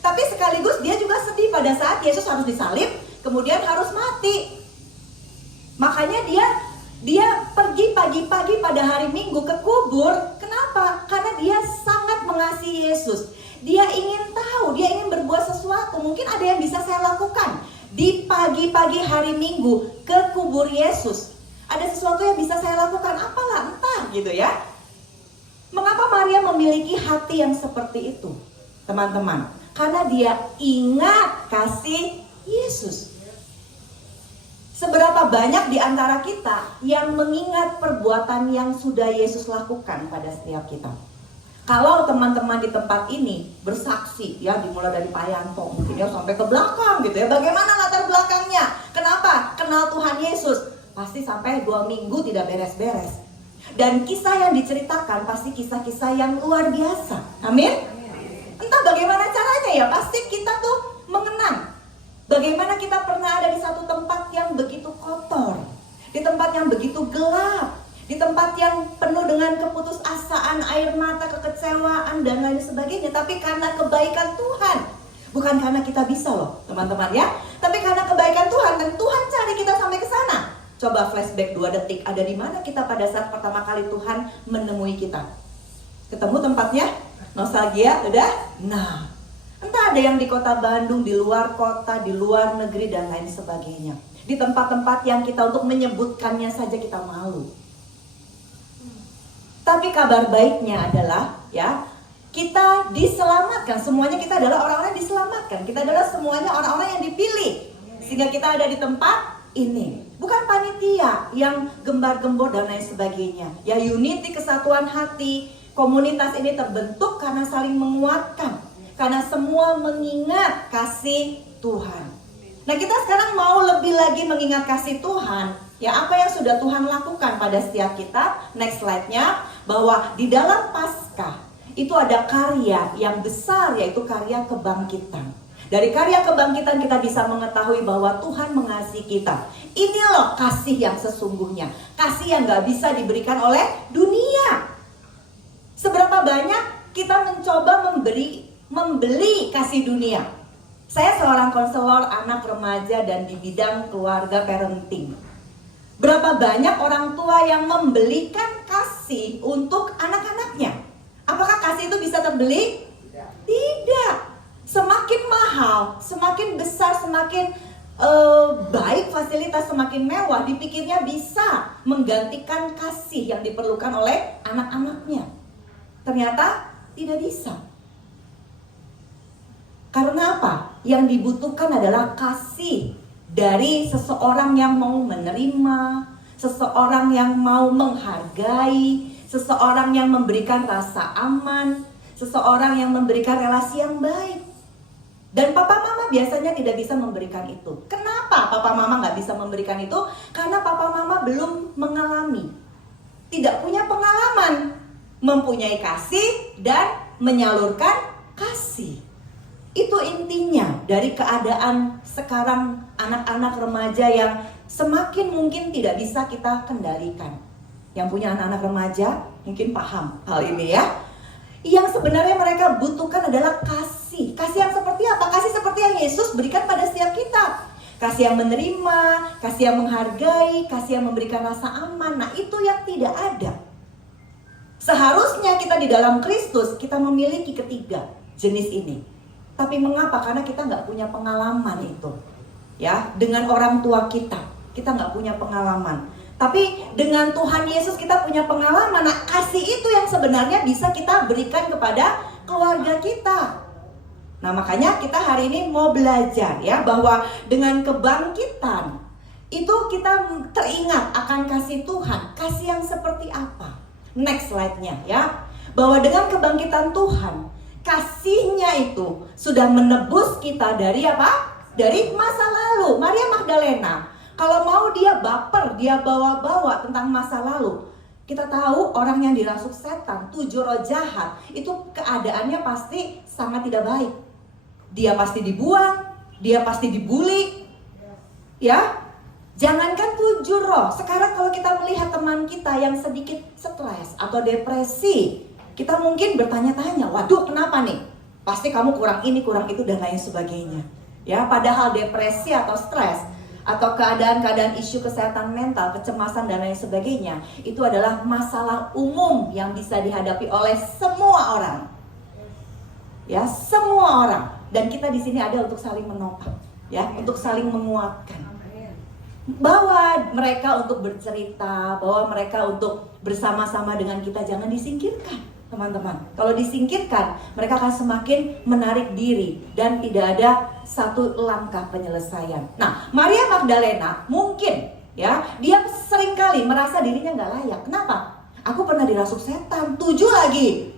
Tapi sekaligus dia juga sedih pada saat Yesus harus disalib, kemudian harus mati. Makanya dia pergi pagi-pagi pada hari Minggu ke kubur. Kenapa? Karena dia sangat mengasihi Yesus. Dia ingin tahu, dia ingin berbuat sesuatu. Mungkin ada yang bisa saya lakukan di pagi-pagi hari Minggu ke kubur Yesus. Ada sesuatu yang bisa saya lakukan, apalah entah gitu ya. Mengapa Maria memiliki hati yang seperti itu, teman-teman? Karena dia ingat kasih Yesus. Seberapa banyak di antara kita yang mengingat perbuatan yang sudah Yesus lakukan pada setiap kita? Kalau teman-teman di tempat ini bersaksi, ya dimulai dari Pak Yanto, mungkin ya sampai ke belakang gitu ya. Bagaimana latar belakangnya? Kenapa? Kenal Tuhan Yesus. Pasti sampai 2 minggu tidak beres-beres. Dan kisah yang diceritakan pasti kisah-kisah yang luar biasa. Amin? Entah bagaimana caranya ya, pasti kita tuh mengenang bagaimana kita pernah ada di satu tempat yang begitu kotor, di tempat yang begitu gelap, di tempat yang penuh dengan keputusasaan, air mata, kekecewaan, dan lain sebagainya. Tapi karena kebaikan Tuhan, bukan karena kita bisa loh teman-teman ya, tapi karena kebaikan Tuhan, dan Tuhan cari kita sampai ke sana. Coba flashback 2 detik, ada di mana kita pada saat pertama kali Tuhan menemui kita? Ketemu tempatnya? Nostalgia, udah? Nah, entah ada yang di kota Bandung, di luar kota, di luar negeri, dan lain sebagainya. Di tempat-tempat yang kita untuk menyebutkannya saja kita malu. Tapi kabar baiknya adalah ya, kita diselamatkan. Semuanya kita adalah orang-orang yang diselamatkan. Kita adalah semuanya orang-orang yang dipilih. Sehingga kita ada di tempat ini. Bukan panitia yang gembar-gembor dan lain sebagainya. Ya, unity, kesatuan hati, komunitas ini terbentuk karena saling menguatkan. Karena semua mengingat kasih Tuhan. Nah, kita sekarang mau lebih lagi mengingat kasih Tuhan. Ya, apa yang sudah Tuhan lakukan pada setiap kita. Next slide-nya, bahwa di dalam Paskah itu ada karya yang besar, yaitu karya kebangkitan. Dari karya kebangkitan kita bisa mengetahui bahwa Tuhan mengasihi kita. Ini loh kasih yang sesungguhnya. Kasih yang gak bisa diberikan oleh dunia. Seberapa banyak kita mencoba membeli kasih dunia. Saya seorang konselor anak remaja dan di bidang keluarga parenting. Berapa banyak orang tua yang membelikan kasih untuk anak-anaknya? Apakah kasih itu bisa terbeli? Tidak. Semakin mahal, semakin besar, semakin baik fasilitas, semakin mewah, dipikirnya bisa menggantikan kasih yang diperlukan oleh anak-anaknya. Ternyata tidak bisa. Karena apa? Yang dibutuhkan adalah kasih dari seseorang yang mau menerima, seseorang yang mau menghargai, seseorang yang memberikan rasa aman, seseorang yang memberikan relasi yang baik. Dan papa mama biasanya tidak bisa memberikan itu. Kenapa papa mama nggak bisa memberikan itu? Karena papa mama belum mengalami, tidak punya pengalaman mempunyai kasih dan menyalurkan kasih. Itu intinya dari keadaan sekarang anak-anak remaja yang semakin mungkin tidak bisa kita kendalikan. Yang punya anak-anak remaja mungkin paham hal ini ya. Yang sebenarnya mereka butuhkan adalah kasih. Kasih yang seperti apa? Kasih seperti yang Yesus berikan pada setiap kita. Kasih yang menerima, kasih yang menghargai, kasih yang memberikan rasa aman. Nah, itu yang tidak ada. Seharusnya kita di dalam Kristus, kita memiliki ketiga jenis ini. Tapi mengapa? Karena kita nggak punya pengalaman itu. Ya, dengan orang tua kita nggak punya pengalaman. Tapi dengan Tuhan Yesus kita punya pengalaman. Nah, kasih itu yang sebenarnya bisa kita berikan kepada keluarga kita. Nah, makanya kita hari ini mau belajar ya, bahwa dengan kebangkitan itu kita teringat akan kasih Tuhan. Kasih yang seperti apa? Next slide-nya ya. Bahwa dengan kebangkitan Tuhan, kasih-Nya itu sudah menebus kita dari apa? Dari masa lalu. Maria Magdalena, kalau mau dia baper, dia bawa-bawa tentang masa lalu. Kita tahu orang yang dirasuk setan, 7 roh jahat, itu keadaannya pasti sangat tidak baik. Dia pasti dibuang, dia pasti dibully. Ya, jangankan 7 roh. Sekarang kalau kita melihat teman kita yang sedikit stres atau depresi, kita mungkin bertanya-tanya, waduh kenapa nih? Pasti kamu kurang ini, kurang itu, dan lain sebagainya. Ya, padahal depresi atau stres atau keadaan-keadaan isu kesehatan mental, kecemasan dan lain sebagainya, itu adalah masalah umum yang bisa dihadapi oleh semua orang. Ya, semua orang. Dan kita di sini ada untuk saling menopang, ya, untuk saling menguatkan. Bawa mereka untuk bercerita, bawa mereka untuk bersama-sama dengan kita, jangan disingkirkan, teman-teman. Kalau disingkirkan, mereka akan semakin menarik diri dan tidak ada satu langkah penyelesaian. Nah, Maria Magdalena mungkin ya, dia seringkali merasa dirinya nggak layak. Kenapa? Aku pernah dirasuk setan, 7 lagi.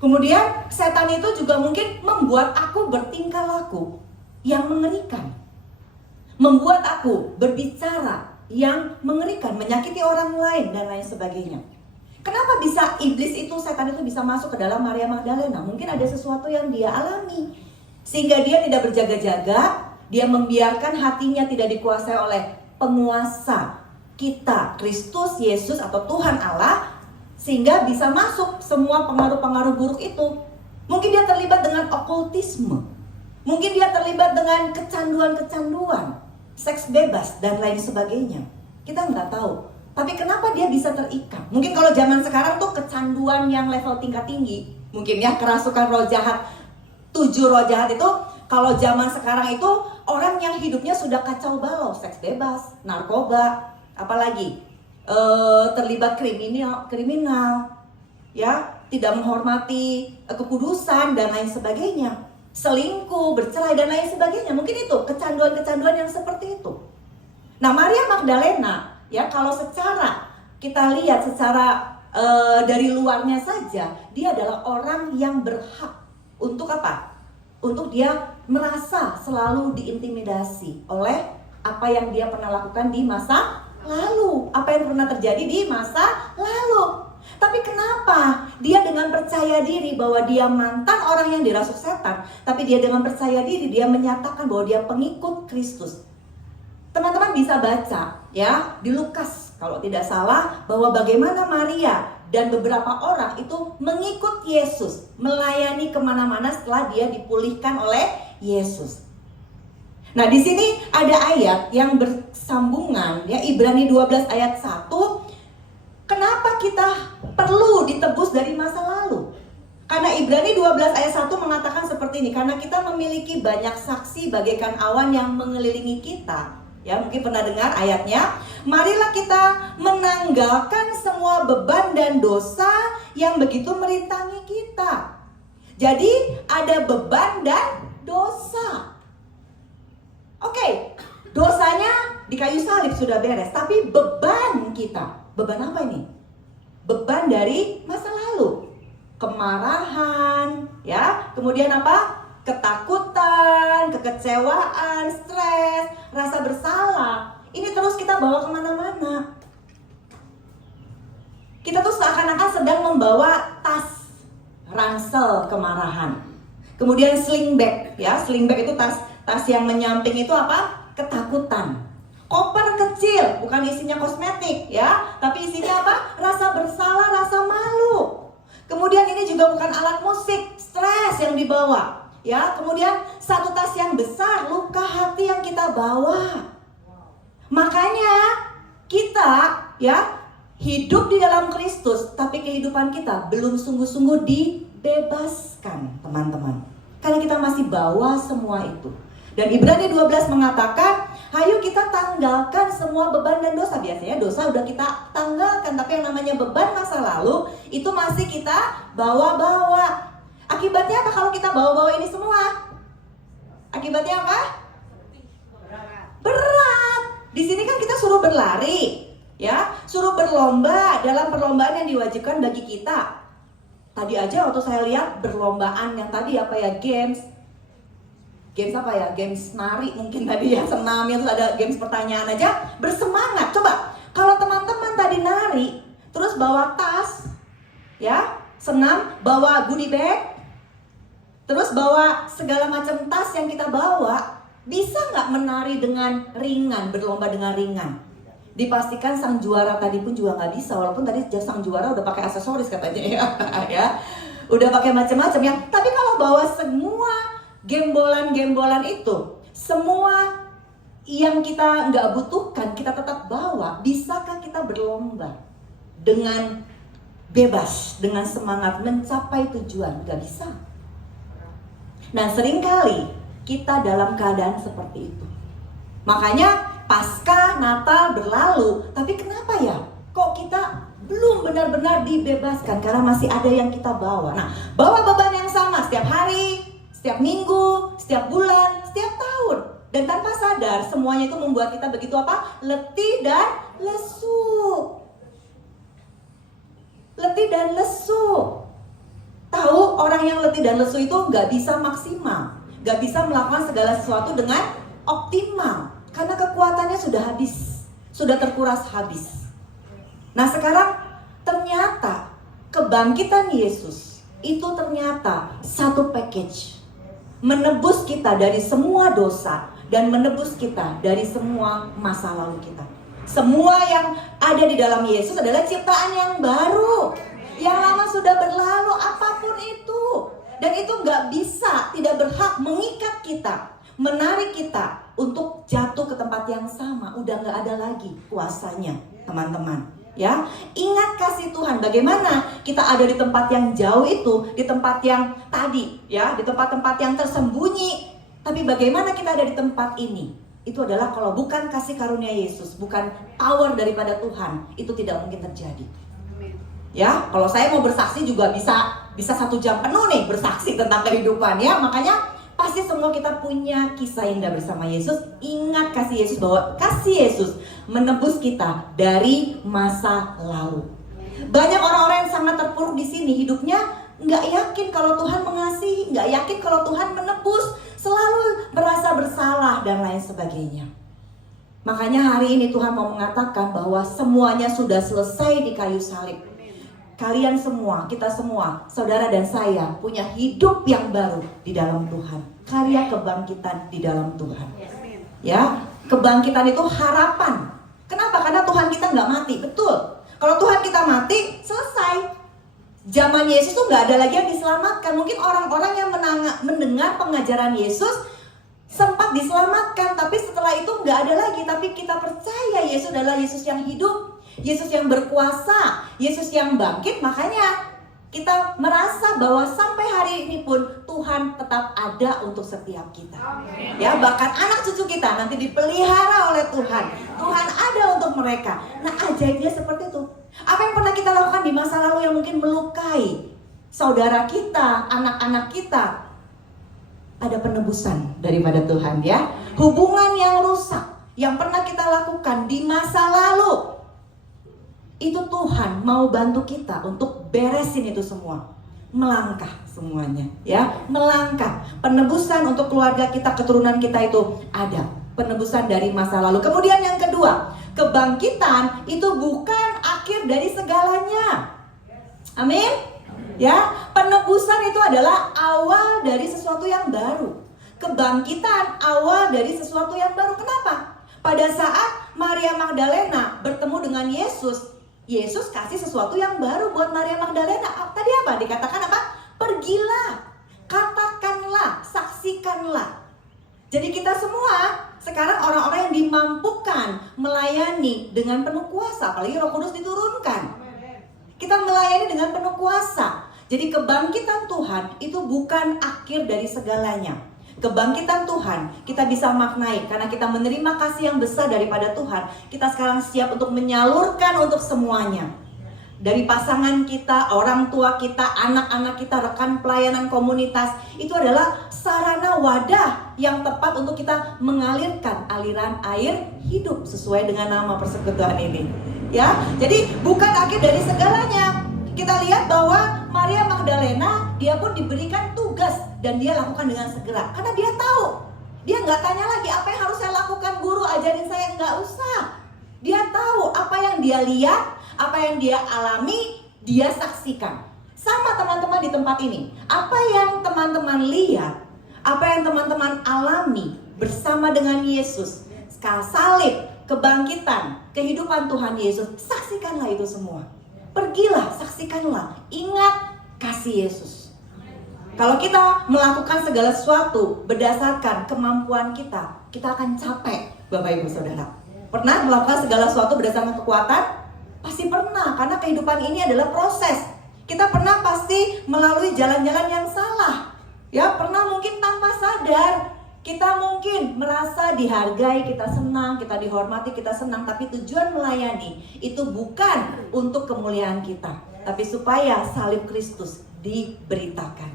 Kemudian setan itu juga mungkin membuat aku bertingkah laku yang mengerikan. Membuat aku berbicara yang mengerikan, menyakiti orang lain dan lain sebagainya. Kenapa bisa iblis itu, setan itu bisa masuk ke dalam Maria Magdalena? Mungkin ada sesuatu yang dia alami, sehingga dia tidak berjaga-jaga, dia membiarkan hatinya tidak dikuasai oleh penguasa kita, Kristus Yesus atau Tuhan Allah, sehingga bisa masuk semua pengaruh-pengaruh buruk itu. Mungkin dia terlibat dengan okultisme, mungkin dia terlibat dengan kecanduan-kecanduan, seks bebas dan lain sebagainya. Kita nggak tahu. Tapi kenapa dia bisa terikat? Mungkin kalau zaman sekarang tuh kecanduan yang level tingkat tinggi, mungkin ya, kerasukan roh jahat, 7 roh jahat itu. Kalau zaman sekarang itu orang yang hidupnya sudah kacau balau, seks bebas, narkoba, apalagi terlibat kriminal, ya, tidak menghormati kekudusan dan lain sebagainya, selingkuh, bercerai dan lain sebagainya. Mungkin itu kecanduan-kecanduan yang seperti itu. Nah, Maria Magdalena, ya, kalau secara kita lihat secara dari luarnya saja, dia adalah orang yang berhak untuk apa? Untuk dia merasa selalu diintimidasi oleh apa yang dia pernah lakukan di masa lalu, apa yang pernah terjadi di masa lalu. Tapi kenapa dia dengan percaya diri bahwa dia mantan orang yang dirasuk setan, tapi dia dengan percaya diri dia menyatakan bahwa dia pengikut Kristus. Teman-teman bisa baca ya di Lukas kalau tidak salah, bahwa bagaimana Maria dan beberapa orang itu mengikut Yesus, melayani kemana-mana setelah dia dipulihkan oleh Yesus. Nah, di sini ada ayat yang bersambungan ya, Ibrani 12 ayat 1. Kenapa kita perlu ditebus dari masa lalu? Karena Ibrani 12 ayat 1 mengatakan seperti ini, karena kita memiliki banyak saksi bagaikan awan yang mengelilingi kita. Ya, mungkin pernah dengar ayatnya. Marilah kita menanggalkan semua beban dan dosa yang begitu merintangi kita. Jadi ada beban dan dosa. Oke, dosanya di kayu salib sudah beres, tapi beban kita, beban apa ini? Beban dari masa lalu, kemarahan, ya, kemudian apa? Ketakutan, kekecewaan, stres, rasa bersalah. Ini terus kita bawa kemana-mana. Kita tuh seakan-akan sedang membawa tas ransel kemarahan. Kemudian sling bag, ya, sling bag itu tas yang menyamping itu apa? Ketakutan. Koper kecil, bukan isinya kosmetik ya, tapi isinya apa? Rasa bersalah, rasa malu. Kemudian ini juga bukan alat musik, stres yang dibawa ya. Kemudian satu tas yang besar, luka hati yang kita bawa. Makanya kita ya hidup di dalam Kristus, tapi kehidupan kita belum sungguh-sungguh dibebaskan, teman-teman. Karena kita masih bawa semua itu. Dan Ibrani 12 mengatakan, ayo kita tanggalkan semua beban dan dosa. Biasanya dosa udah kita tanggalkan, tapi yang namanya beban masa lalu itu masih kita bawa-bawa. Akibatnya apa kalau kita bawa-bawa ini semua? Akibatnya apa? Berat. Di sini kan kita suruh berlari, ya, suruh berlomba dalam perlombaan yang diwajibkan bagi kita. Tadi aja waktu saya lihat berlombaan yang tadi apa ya, games apa ya, games nari mungkin tadi ya, senamnya, terus ada games pertanyaan aja, bersemangat. Coba kalau teman-teman tadi nari terus bawa tas ya, senam, bawa goodie bag, terus bawa segala macam tas yang kita bawa, bisa nggak menari dengan ringan, berlomba dengan ringan? Dipastikan sang juara tadi pun juga nggak bisa, walaupun tadi sang juara udah pakai aksesoris katanya ya, udah pakai macam-macam ya. Tapi kalau bawa semua gembolan-gembolan itu, semua yang kita nggak butuhkan kita tetap bawa, bisakah kita berlomba dengan bebas, dengan semangat mencapai tujuan? Nggak bisa. Nah, seringkali kita dalam keadaan seperti itu. Makanya Paskah, Natal berlalu, tapi kenapa ya? Kok kita belum benar-benar dibebaskan? Karena masih ada yang kita bawa. Nah, bawa beban yang sama setiap hari, setiap minggu, setiap bulan, setiap tahun. Dan tanpa sadar, semuanya itu membuat kita begitu apa? Letih dan lesu. Letih dan lesu. Tahu, orang yang letih dan lesu itu nggak bisa maksimal, nggak bisa melakukan segala sesuatu dengan optimal. Karena kekuatannya sudah habis, sudah terkuras habis. Nah, sekarang ternyata kebangkitan Yesus itu ternyata satu package, menebus kita dari semua dosa dan menebus kita dari semua masa lalu kita. Semua yang ada di dalam Yesus adalah ciptaan yang baru. Yang lama sudah berlalu, apapun itu. Dan itu nggak bisa, tidak berhak mengikat kita, menarik kita untuk jatuh ke tempat yang sama. Udah nggak ada lagi kuasanya, teman-teman. Ya, ingat kasih Tuhan. Bagaimana kita ada di tempat yang jauh itu, di tempat yang tadi, ya, di tempat-tempat yang tersembunyi. Tapi bagaimana kita ada di tempat ini? Itu adalah kalau bukan kasih karunia Yesus, bukan power daripada Tuhan, itu tidak mungkin terjadi. Ya, kalau saya mau bersaksi juga bisa 1 jam penuh nih bersaksi tentang kehidupan ya. Makanya pasti semua kita punya kisah indah bersama Yesus. Ingat kasih Yesus, bahwa kasih Yesus menebus kita dari masa lalu. Banyak orang-orang yang sangat terpuruk di sini, hidupnya nggak yakin kalau Tuhan mengasihi, nggak yakin kalau Tuhan menebus, selalu merasa bersalah dan lain sebagainya. Makanya hari ini Tuhan mau mengatakan bahwa semuanya sudah selesai di kayu salib. Kalian semua, kita semua, saudara dan saya punya hidup yang baru di dalam Tuhan. Karya kebangkitan di dalam Tuhan. Ya, kebangkitan itu harapan. Kenapa? Karena Tuhan kita nggak mati, betul. Kalau Tuhan kita mati, selesai. Zaman Yesus tuh nggak ada lagi yang diselamatkan. Mungkin orang-orang yang mendengar pengajaran Yesus sempat diselamatkan, tapi setelah itu nggak ada lagi. Tapi kita percaya Yesus adalah Yesus yang hidup, Yesus yang berkuasa, Yesus yang bangkit. Makanya kita merasa bahwa sampai hari ini pun Tuhan tetap ada untuk setiap kita. Ya, bahkan anak cucu kita nanti dipelihara oleh Tuhan. Tuhan ada untuk mereka. Nah, ajaibnya seperti itu. Apa yang pernah kita lakukan di masa lalu yang mungkin melukai saudara kita, anak-anak kita, ada penebusan daripada Tuhan ya. Hubungan yang rusak yang pernah kita lakukan di masa lalu, itu Tuhan mau bantu kita untuk beresin itu semua. Melangkah semuanya ya, melangkah. Penebusan untuk keluarga kita, keturunan kita itu ada. Penebusan dari masa lalu. Kemudian yang kedua, kebangkitan itu bukan akhir dari segalanya. Amin. Ya, penebusan itu adalah awal dari sesuatu yang baru. Kebangkitan awal dari sesuatu yang baru. Kenapa? Pada saat Maria Magdalena bertemu dengan Yesus, Yesus kasih sesuatu yang baru buat Maria Magdalena. Tadi apa? Dikatakan apa? Pergilah, katakanlah, saksikanlah. Jadi kita semua sekarang orang-orang yang dimampukan melayani dengan penuh kuasa. Apalagi Roh Kudus diturunkan, kita melayani dengan penuh kuasa. Jadi kebangkitan Tuhan itu bukan akhir dari segalanya. Kebangkitan Tuhan kita bisa maknai karena kita menerima kasih yang besar daripada Tuhan. Kita sekarang siap untuk menyalurkan untuk semuanya. Dari pasangan kita, orang tua kita, anak-anak kita, rekan pelayanan komunitas, itu adalah sarana wadah yang tepat untuk kita mengalirkan aliran air hidup sesuai dengan nama persekutuan ini. Ya, jadi bukan akhir dari segalanya. Kita lihat bahwa Maria Magdalena, dia pun diberikan tugas dan dia lakukan dengan segera. Karena dia tahu, dia nggak tanya lagi apa yang harus saya lakukan, guru ajarin saya, nggak usah. Dia tahu apa yang dia lihat, apa yang dia alami, dia saksikan. Sama teman-teman di tempat ini, apa yang teman-teman lihat, apa yang teman-teman alami bersama dengan Yesus, salib, kebangkitan, kehidupan Tuhan Yesus, saksikanlah itu semua. Pergilah, saksikanlah, ingat kasih Yesus. Kalau kita melakukan segala sesuatu berdasarkan kemampuan kita, kita akan capek, Bapak Ibu Saudara. Pernah melakukan segala sesuatu berdasarkan kekuatan? Pasti pernah, karena kehidupan ini adalah proses. Kita pernah pasti melalui jalan-jalan yang salah. Ya, pernah mungkin tanpa sadar. Kita mungkin merasa dihargai, kita senang, kita dihormati, kita senang. Tapi tujuan melayani itu bukan untuk kemuliaan kita, tapi supaya salib Kristus diberitakan.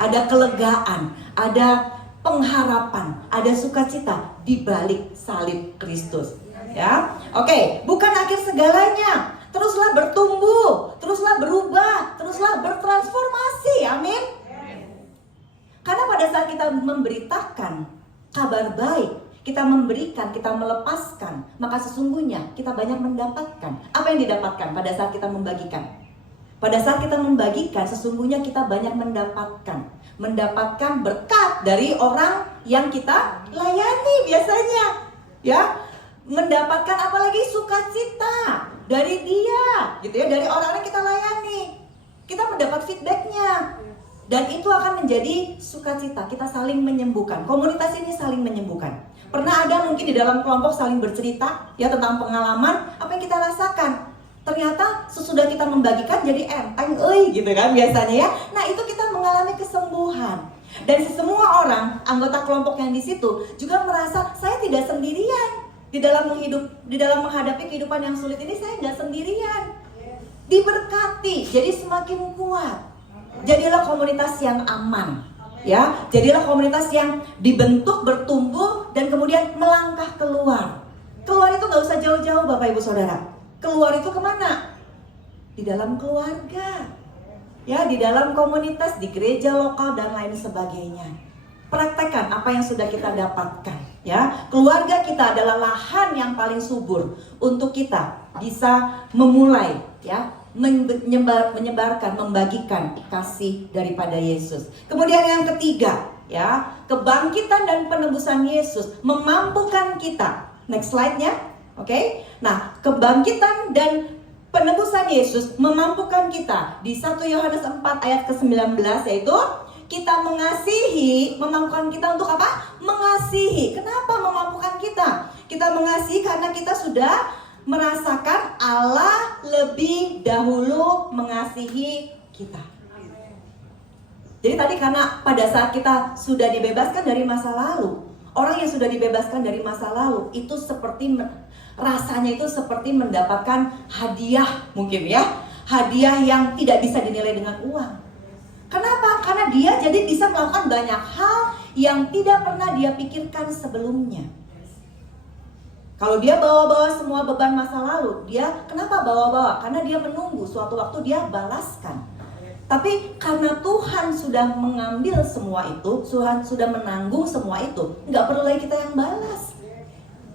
Ada kelegaan, ada pengharapan, ada sukacita di balik salib Kristus. Ya, oke, bukan akhir segalanya. Teruslah bertumbuh, teruslah berubah, teruslah bertransformasi. Amin. Karena pada saat kita memberitakan kabar baik, kita memberikan, kita melepaskan, maka sesungguhnya kita banyak mendapatkan. Apa yang didapatkan pada saat kita membagikan? Pada saat kita membagikan, sesungguhnya kita banyak mendapatkan. Mendapatkan berkat dari orang yang kita layani biasanya. Ya, mendapatkan apalagi sukacita dari dia, gitu ya, dari orang-orang yang kita layani. Kita mendapat feedbacknya. Dan itu akan menjadi sukacita, kita saling menyembuhkan. Komunitas ini saling menyembuhkan. Pernah ada mungkin di dalam kelompok saling bercerita ya tentang pengalaman apa yang kita rasakan. Ternyata sesudah kita membagikan jadi enteng, gitu kan biasanya ya. Nah, itu kita mengalami kesembuhan. Dan semua orang anggota kelompok yang di situ juga merasa saya tidak sendirian di dalam menghadapi kehidupan yang sulit ini. Saya nggak sendirian. Diberkati, jadi semakin kuat. Jadilah komunitas yang aman, ya. Jadilah komunitas yang dibentuk, bertumbuh, dan kemudian melangkah keluar. Keluar itu nggak usah jauh-jauh, Bapak Ibu Saudara. Keluar itu kemana? Di dalam keluarga, ya, di dalam komunitas, di gereja lokal dan lain sebagainya. Praktekkan apa yang sudah kita dapatkan, ya. Keluarga kita adalah lahan yang paling subur untuk kita bisa memulai, ya, menyebarkan, membagikan kasih daripada Yesus. Kemudian yang ketiga, ya, kebangkitan dan penebusan Yesus memampukan kita. Next slide-nya, oke. Nah, kebangkitan dan penebusan Yesus memampukan kita. Di 1 Yohanes 4 ayat ke-19 yaitu kita mengasihi, memampukan kita untuk apa? Mengasihi. Kenapa memampukan kita? Kita mengasihi karena kita sudah merasakan Allah lebih dahulu mengasihi kita. Jadi tadi karena pada saat kita sudah dibebaskan dari masa lalu, orang yang sudah dibebaskan dari masa lalu itu seperti rasanya itu seperti mendapatkan hadiah mungkin ya, hadiah yang tidak bisa dinilai dengan uang. Kenapa? Karena dia jadi bisa melakukan banyak hal yang tidak pernah dia pikirkan sebelumnya. Kalau dia bawa-bawa semua beban masa lalu, dia kenapa bawa-bawa? Karena dia menunggu suatu waktu dia balaskan. Tapi karena Tuhan sudah mengambil semua itu, Tuhan sudah menanggung semua itu, nggak perlu lagi kita yang balas.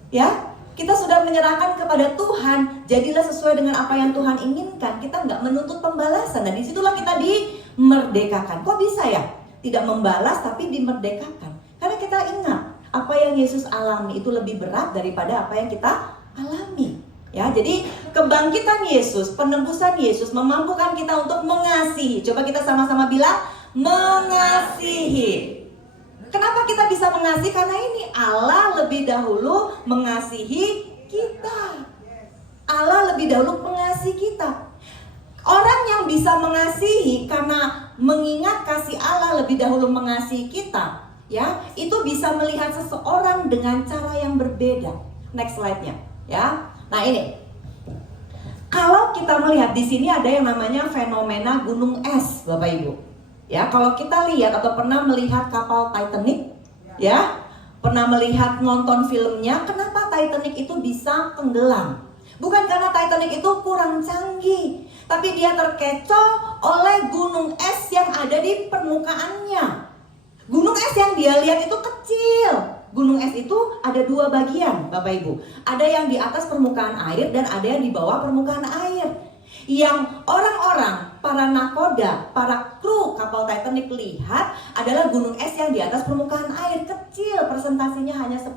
Ya, kita sudah menyerahkan kepada Tuhan, jadilah sesuai dengan apa yang Tuhan inginkan. Kita nggak menuntut pembalasan, dan disitulah kita dimerdekakan. Kok bisa ya? Tidak membalas tapi dimerdekakan. Karena kita ingat, apa yang Yesus alami itu lebih berat daripada apa yang kita alami. Ya, jadi kebangkitan Yesus, penebusan Yesus memampukan kita untuk mengasihi. Coba kita sama-sama bilang, mengasihi. Kenapa kita bisa mengasihi? Karena ini Allah lebih dahulu mengasihi kita. Allah lebih dahulu mengasihi kita. Orang yang bisa mengasihi karena mengingat kasih Allah lebih dahulu mengasihi kita, ya, itu bisa melihat seseorang dengan cara yang berbeda. Next slide-nya, ya. Nah, ini. Kalau kita melihat di sini ada yang namanya fenomena gunung es, Bapak Ibu. Ya, kalau kita lihat atau pernah melihat kapal Titanic, ya, pernah melihat nonton filmnya, kenapa Titanic itu bisa tenggelam? Bukan karena Titanic itu kurang canggih, tapi dia terkecoh oleh gunung es yang ada di permukaannya. Gunung es yang dia lihat itu kecil. Gunung es itu ada dua bagian, Bapak Ibu. Ada yang di atas permukaan air dan ada yang di bawah permukaan air. Yang orang-orang, para nakoda, para kru kapal Titanic lihat adalah gunung es yang di atas permukaan air. Kecil, persentasinya hanya 10%.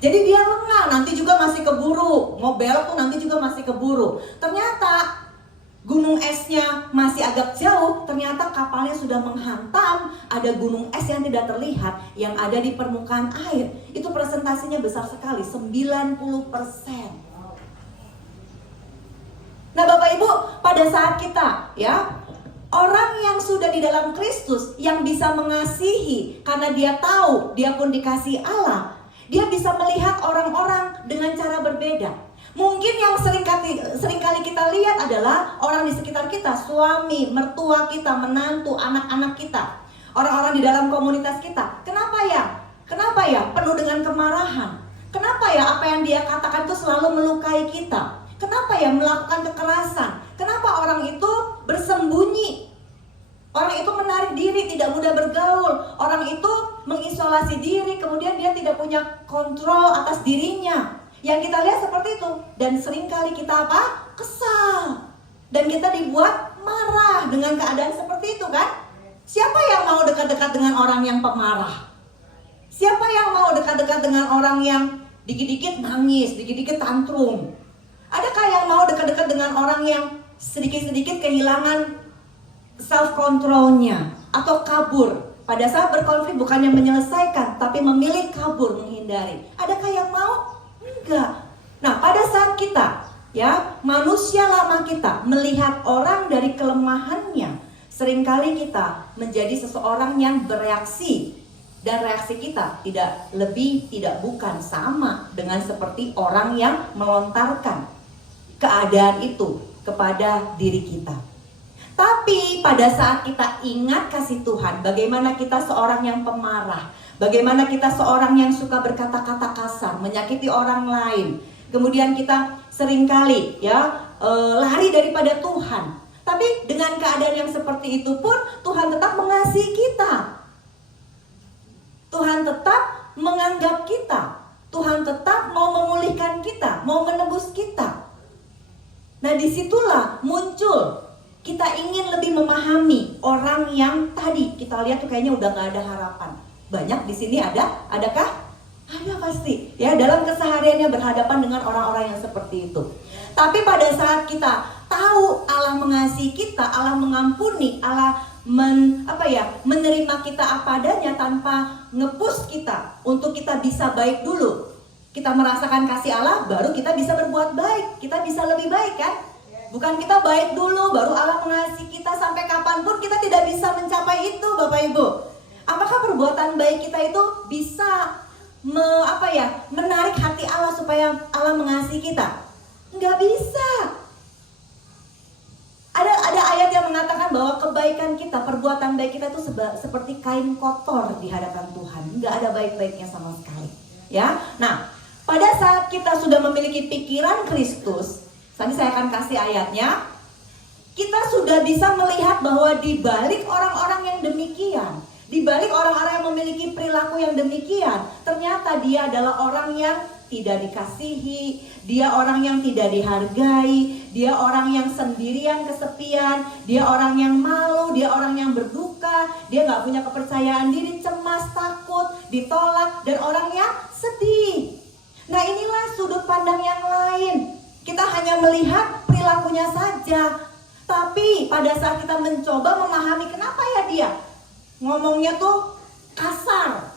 Jadi dia lengah, nanti juga masih keburu. Mau belok tuh nanti juga masih keburu. Ternyata gunung esnya masih agak jauh, ternyata kapalnya sudah menghantam. Ada gunung es yang tidak terlihat, yang ada di permukaan air. Itu presentasinya besar sekali, 90%. Nah, Bapak Ibu, pada saat kita, ya, orang yang sudah di dalam Kristus, yang bisa mengasihi karena dia tahu dia pun dikasihi Allah, dia bisa melihat orang-orang dengan cara berbeda. Mungkin yang seringkali kita lihat adalah orang di sekitar kita, suami, mertua kita, menantu, anak-anak kita, orang-orang di dalam komunitas kita. Kenapa ya? Kenapa ya? Penuh dengan kemarahan. Kenapa ya apa yang dia katakan itu selalu melukai kita? Kenapa ya melakukan kekerasan? Kenapa orang itu bersembunyi? Orang itu menarik diri, tidak mudah bergaul. Orang itu mengisolasi diri, kemudian dia tidak punya kontrol atas dirinya. Yang kita lihat seperti itu. Dan seringkali kita apa? Kesal. Dan kita dibuat marah dengan keadaan seperti itu, kan? Siapa yang mau dekat-dekat dengan orang yang pemarah? Siapa yang mau dekat-dekat dengan orang yang dikit-dikit nangis, dikit-dikit tantrum? Adakah yang mau dekat-dekat dengan orang yang sedikit-sedikit kehilangan self-controlnya atau kabur? Pada saat berkonflik bukannya menyelesaikan, tapi memilih kabur, menghindari. Adakah yang mau? Enggak. Nah, pada saat kita, ya, manusia lama kita melihat orang dari kelemahannya, seringkali kita menjadi seseorang yang bereaksi. Dan reaksi kita tidak lebih, tidak bukan sama dengan seperti orang yang melontarkan keadaan itu kepada diri kita. Tapi pada saat kita ingat kasih Tuhan, bagaimana kita seorang yang pemarah, bagaimana kita seorang yang suka berkata-kata kasar, menyakiti orang lain, kemudian kita seringkali, ya, lari daripada Tuhan. Tapi dengan keadaan yang seperti itu pun Tuhan tetap mengasihi kita. Tuhan tetap menganggap kita. Tuhan tetap mau memulihkan kita, mau menebus kita. Nah, disitulah muncul kita ingin lebih memahami orang yang tadi kita lihat tuh kayaknya udah gak ada harapan. Banyak di sini adakah? Ada pasti. Ya, dalam kesehariannya berhadapan dengan orang-orang yang seperti itu. Tapi pada saat kita tahu Allah mengasihi kita, Allah mengampuni, Allah menerima kita apa adanya tanpa nge-push kita untuk kita bisa baik dulu. Kita merasakan kasih Allah, baru kita bisa berbuat baik. Kita bisa lebih baik, kan? Bukan kita baik dulu, baru Allah mengasihi kita. Sampai kapanpun kita tidak bisa mencapai itu, Bapak Ibu. Apakah perbuatan baik kita itu bisa menarik hati Allah supaya Allah mengasihi kita? Nggak bisa. Ada ayat yang mengatakan bahwa kebaikan kita, perbuatan baik kita itu seperti kain kotor di hadapan Tuhan. Nggak ada baik-baiknya sama sekali. Ya, nah, pada saat kita sudah memiliki pikiran Kristus, nanti saya akan kasih ayatnya, kita sudah bisa melihat bahwa di balik orang-orang yang demikian, di balik orang-orang yang memiliki perilaku yang demikian, ternyata dia adalah orang yang tidak dikasihi, dia orang yang tidak dihargai, dia orang yang sendirian, kesepian, dia orang yang malu, dia orang yang berduka, dia gak punya kepercayaan diri, cemas, takut, ditolak, dan orang yang sedih. Nah inilah sudut pandang yang lain. Kita hanya melihat perilakunya saja. Tapi pada saat kita mencoba memahami kenapa ya dia ngomongnya tuh kasar.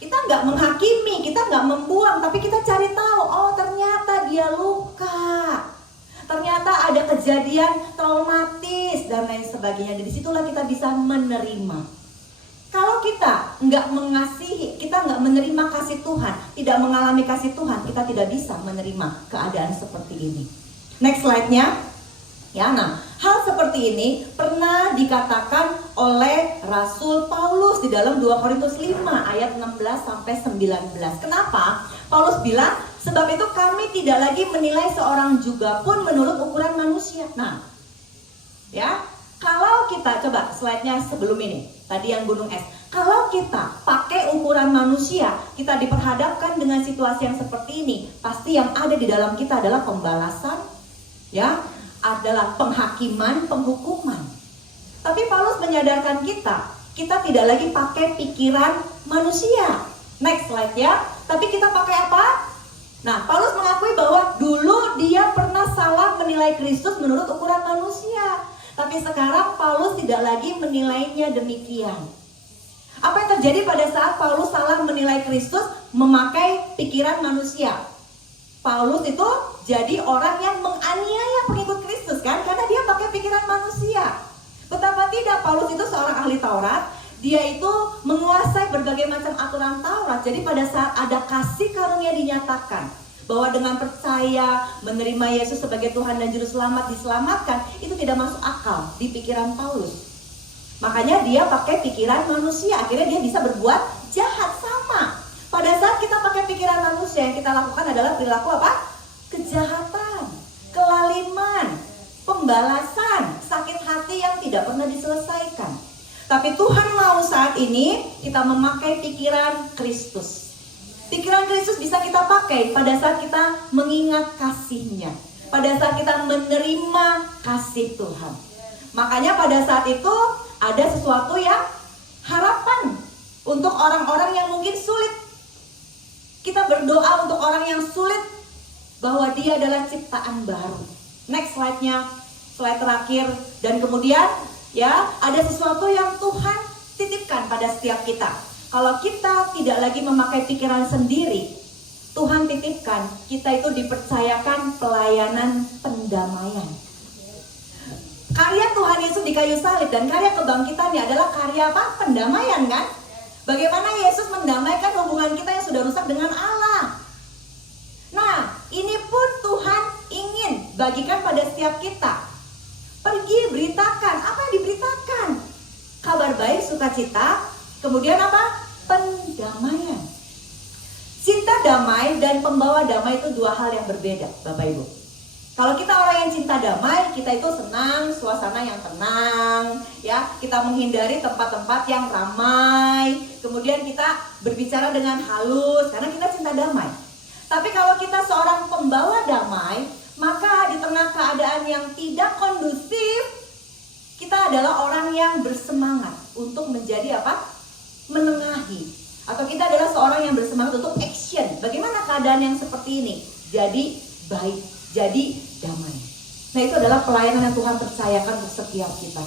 Kita nggak menghakimi, kita nggak membuang, tapi kita cari tahu, oh ternyata dia luka. Ternyata ada kejadian traumatis dan lain sebagainya. Dan disitulah kita bisa menerima. Kalau kita nggak mengasihi, kita nggak menerima kasih Tuhan, tidak mengalami kasih Tuhan, kita tidak bisa menerima keadaan seperti ini. Next slide-nya. Ya, nah, hal seperti ini pernah dikatakan oleh Rasul Paulus di dalam 2 Korintus 5 ayat 16 sampai 19. Kenapa? Paulus bilang, sebab itu kami tidak lagi menilai seorang juga pun menurut ukuran manusia. Nah, ya, kalau kita coba slide-nya sebelum ini, tadi yang gunung es. Kalau kita pakai ukuran manusia, kita diperhadapkan dengan situasi yang seperti ini, pasti yang ada di dalam kita adalah pembalasan, ya, adalah penghakiman, penghukuman. Tapi Paulus menyadarkan kita tidak lagi pakai pikiran manusia. Next slide ya. Tapi kita pakai apa? Nah, Paulus mengakui bahwa dulu dia pernah salah menilai Kristus menurut ukuran manusia. Tapi sekarang Paulus tidak lagi menilainya demikian. Apa yang terjadi pada saat Paulus salah menilai Kristus memakai pikiran manusia? Paulus itu jadi orang yang menganiaya pengikut Kristus kan, karena dia pakai pikiran manusia. Betapa tidak, Paulus itu seorang ahli Taurat, dia itu menguasai berbagai macam aturan Taurat. Jadi pada saat ada kasih karunia dinyatakan, bahwa dengan percaya menerima Yesus sebagai Tuhan dan Juru Selamat diselamatkan, itu tidak masuk akal di pikiran Paulus. Makanya dia pakai pikiran manusia, akhirnya dia bisa berbuat jahat sama. Pada saat kita pakai pikiran manusia, yang kita lakukan adalah perilaku apa? Kejahatan, kelaliman, pembalasan, sakit hati yang tidak pernah diselesaikan. Tapi Tuhan mau saat ini kita memakai pikiran Kristus. Pikiran Kristus bisa kita pakai pada saat kita mengingat kasih-Nya, pada saat kita menerima kasih Tuhan. Makanya pada saat itu ada sesuatu yang harapan untuk orang-orang yang mungkin sulit. Kita berdoa untuk orang yang sulit bahwa dia adalah ciptaan baru. Next slide-nya, slide terakhir. Dan kemudian ya ada sesuatu yang Tuhan titipkan pada setiap kita. Kalau kita tidak lagi memakai pikiran sendiri, Tuhan titipkan kita itu dipercayakan pelayanan pendamaian. Karya Tuhan Yesus di kayu salib dan karya kebangkitannya adalah karya apa? Pendamaian kan? Bagaimana Yesus mendamaikan hubungan kita yang sudah rusak dengan Allah. Nah, ini pun Tuhan ingin bagikan pada setiap kita. Pergi beritakan, apa yang diberitakan? Kabar baik, sukacita, kemudian apa? Pendamaian. Cinta damai dan pembawa damai itu dua hal yang berbeda, Bapak Ibu. Kalau kita orang yang cinta damai, kita itu senang, suasana yang tenang, ya. Kita menghindari tempat-tempat yang ramai. Kemudian kita berbicara dengan halus, karena kita cinta damai. Tapi kalau kita seorang pembawa damai, maka di tengah keadaan yang tidak kondusif, kita adalah orang yang bersemangat untuk menjadi apa? Menengahi. Atau kita adalah seorang yang bersemangat untuk action. Bagaimana keadaan yang seperti ini? Jadi baik, jadi damai. Nah, itu adalah pelayanan yang Tuhan percayakan untuk setiap kita.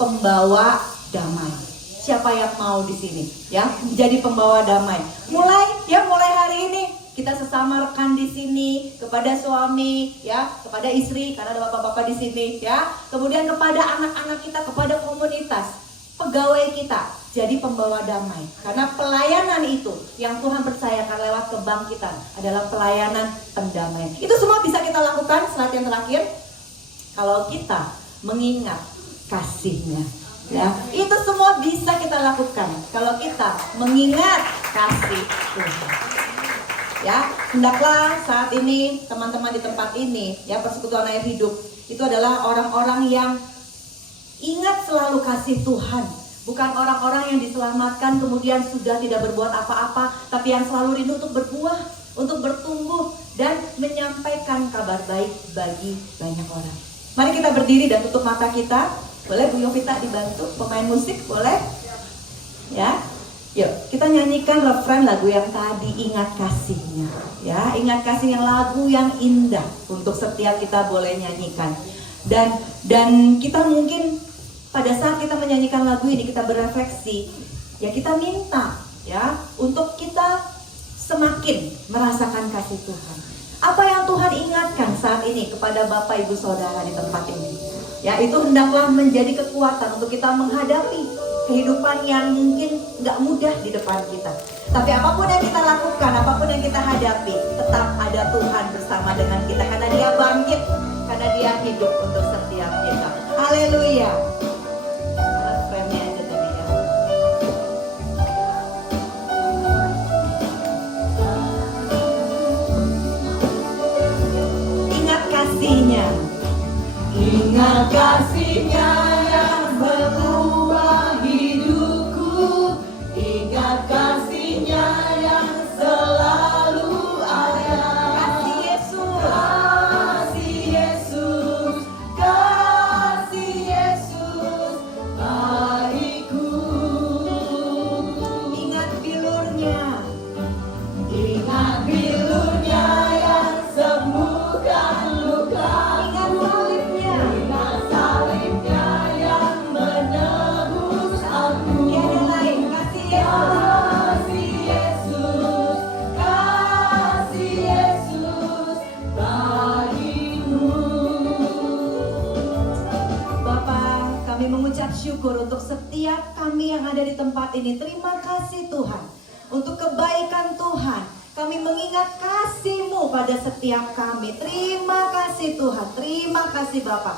Pembawa damai. Siapa yang mau di sini, ya? Jadi pembawa damai. Mulai hari ini kita sesama rekan di sini, kepada suami, ya, kepada istri, karena ada bapak-bapak di sini, ya. Kemudian kepada anak-anak kita, kepada komunitas, pegawai kita, jadi pembawa damai. Karena pelayanan itu yang Tuhan percayakan lewat kebangkitan adalah pelayanan pendamaian. Itu semua bisa kita lakukan. Slide yang terakhir, kalau kita mengingat kasih-Nya, ya, itu semua bisa kita lakukan kalau kita mengingat kasih Tuhan. Ya, hendaklah saat ini teman-teman di tempat ini, ya, Persekutuan Air Hidup itu adalah orang-orang yang ingat selalu kasih Tuhan. Bukan orang-orang yang diselamatkan kemudian sudah tidak berbuat apa-apa, tapi yang selalu rindu untuk berbuah, untuk bertumbuh dan menyampaikan kabar baik bagi banyak orang. Mari kita berdiri dan tutup mata kita. Boleh Bu Yovita dibantu, pemain musik boleh? Ya. Yuk, kita nyanyikan refren lagu yang tadi, Ingat Kasihnya. Ya, ingat kasih yang lagu yang indah untuk setiap kita boleh nyanyikan. Dan kita mungkin pada saat kita menyanyikan lagu ini kita berefleksi, ya kita minta ya untuk kita semakin merasakan kasih Tuhan. Apa yang Tuhan ingatkan saat ini kepada Bapak Ibu Saudara di tempat ini? Ya, itu hendaklah menjadi kekuatan untuk kita menghadapi kehidupan yang mungkin gak mudah di depan kita. Tapi apapun yang kita lakukan, apapun yang kita hadapi, tetap ada Tuhan bersama dengan kita. Karena Dia bangkit, karena Dia hidup untuk setiap kita. Haleluya. Refrennya aja tadi ya. Ingat kasihnya. Ingat kasihnya yang berubah hidupku, ingat kasihnya yang selalu ada. Kasih Yesus. Kasih Yesus, kasih Yesus bagiku. Ingat bilurnya. Ingat bilurnya yang sembuhkan luka. Ingat salibnya. Ingat salibnya yang menebus aku. Tiada lain. Kasih Yesus. Kasih Yesus bagimu. Bapak, kami mengucap syukur untuk setiap kami yang ada di tempat ini. Terima kasih Tuhan untuk kebaikan Tuhan. Kami mengingat kasih-Mu pada setiap kami. Terima kasih Tuhan. Terima kasih Bapak.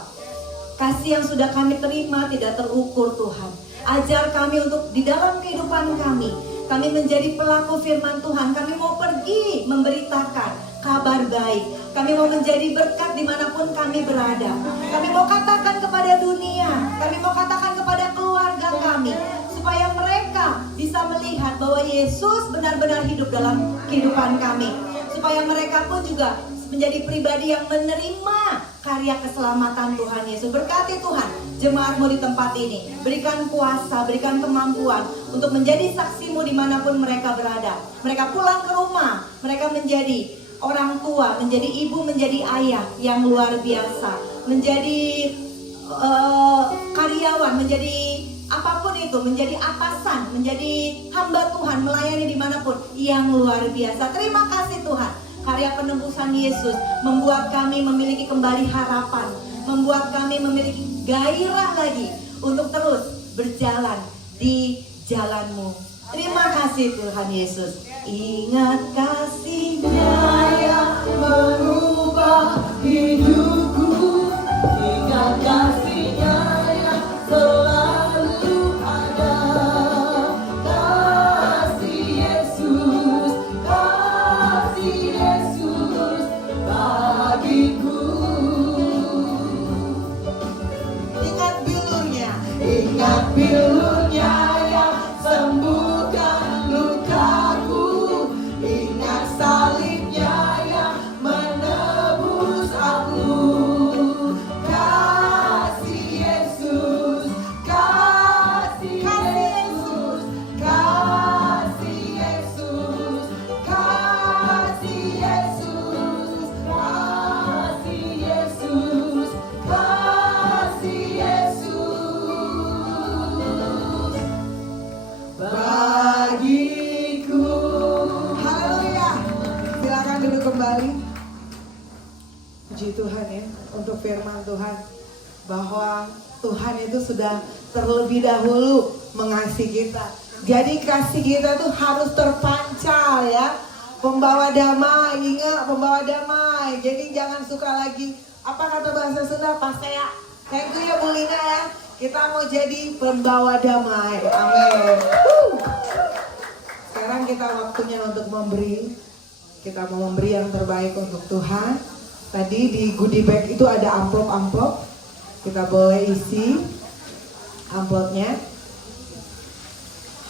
Kasih yang sudah kami terima tidak terukur Tuhan. Ajar kami untuk di dalam kehidupan kami menjadi pelaku firman Tuhan. Kami mau pergi memberitakan kabar baik. Kami mau menjadi berkat dimanapun kami berada. Kami mau katakan kepada dunia. Kami mau katakan kepada keluarga kami. Supaya mereka bisa melihat bahwa Yesus benar-benar hidup dalam kehidupan kami. Supaya mereka pun juga menjadi pribadi yang menerima karya keselamatan Tuhan Yesus. Berkati Tuhan jemaat-Mu di tempat ini. Berikan kuasa, berikan kemampuan untuk menjadi saksi-Mu dimanapun mereka berada. Mereka pulang ke rumah, mereka menjadi orang tua, menjadi ibu, menjadi ayah yang luar biasa. Menjadi karyawan, menjadi apapun itu, menjadi atasan, menjadi hamba Tuhan, melayani dimanapun yang luar biasa. Terima kasih Tuhan. Karya penebusan Yesus membuat kami memiliki kembali harapan, membuat kami memiliki gairah lagi untuk terus berjalan di jalan-Mu. Terima kasih Tuhan Yesus. Ingat kasih-Nya yang Mengubah hidupku, ingat kasihnya yang selalu ada. Kasih Yesus bagiku. Ingat bilurnya. Ingat bilurnya yang sembuhkan lukaku. Ingat salibnya yang menebus aku. Kasih Yesus, kasih Yesus, kasih Yesus, kasih Yesus, kasih Yesus, kasih Yesus bagiku. Haleluya. Silakan duduk kembali. Puji Tuhan ya untuk firman Tuhan bahwa Tuhan itu sudah terlebih dahulu mengasihi kita. Jadi kasih kita tuh harus terpancar ya. Pembawa damai, ingat pembawa damai. Jadi jangan suka lagi apa kata bahasa Sunda pasea. Thank you ya Bu Lina ya. Kita mau jadi pembawa damai. Amin. Sekarang kita waktunya untuk memberi. Kita mau memberi yang terbaik untuk Tuhan. Tadi di goodie bag itu ada amplop-amplop. Kita boleh isi amplopnya.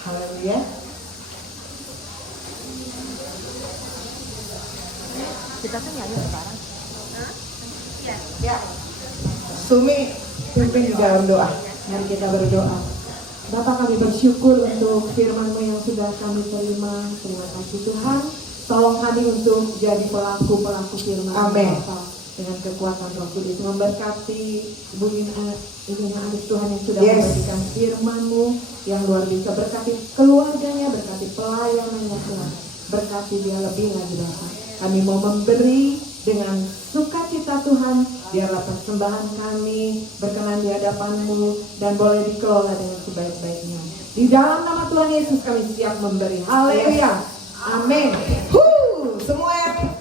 Haleluya. Kita kan nyanyi sekarang. Ya. Sumi pimpin di dalam doa. Mari kita berdoa. Bapak, kami bersyukur untuk firman-Mu yang sudah kami terima. Terima kasih Tuhan. Tolong kami untuk jadi pelaku-pelaku firman Amin. Bapak. Dengan kekuatan Roh Kudus memberkati Ibu Ina Anis Tuhan yang sudah Yes. memberikan firman-Mu yang luar biasa. Berkati keluarganya, berkati pelayanannya Tuhan. Berkati dia lebih lagi Bapak. Kami mau memberi dengan sukacita Tuhan. Biarlah persembahan kami berkenan di hadapan-Mu dan boleh dikelola dengan sebaik-baiknya. Di dalam nama Tuhan Yesus kami siap memberi. Haleluya. Amin. Semua yang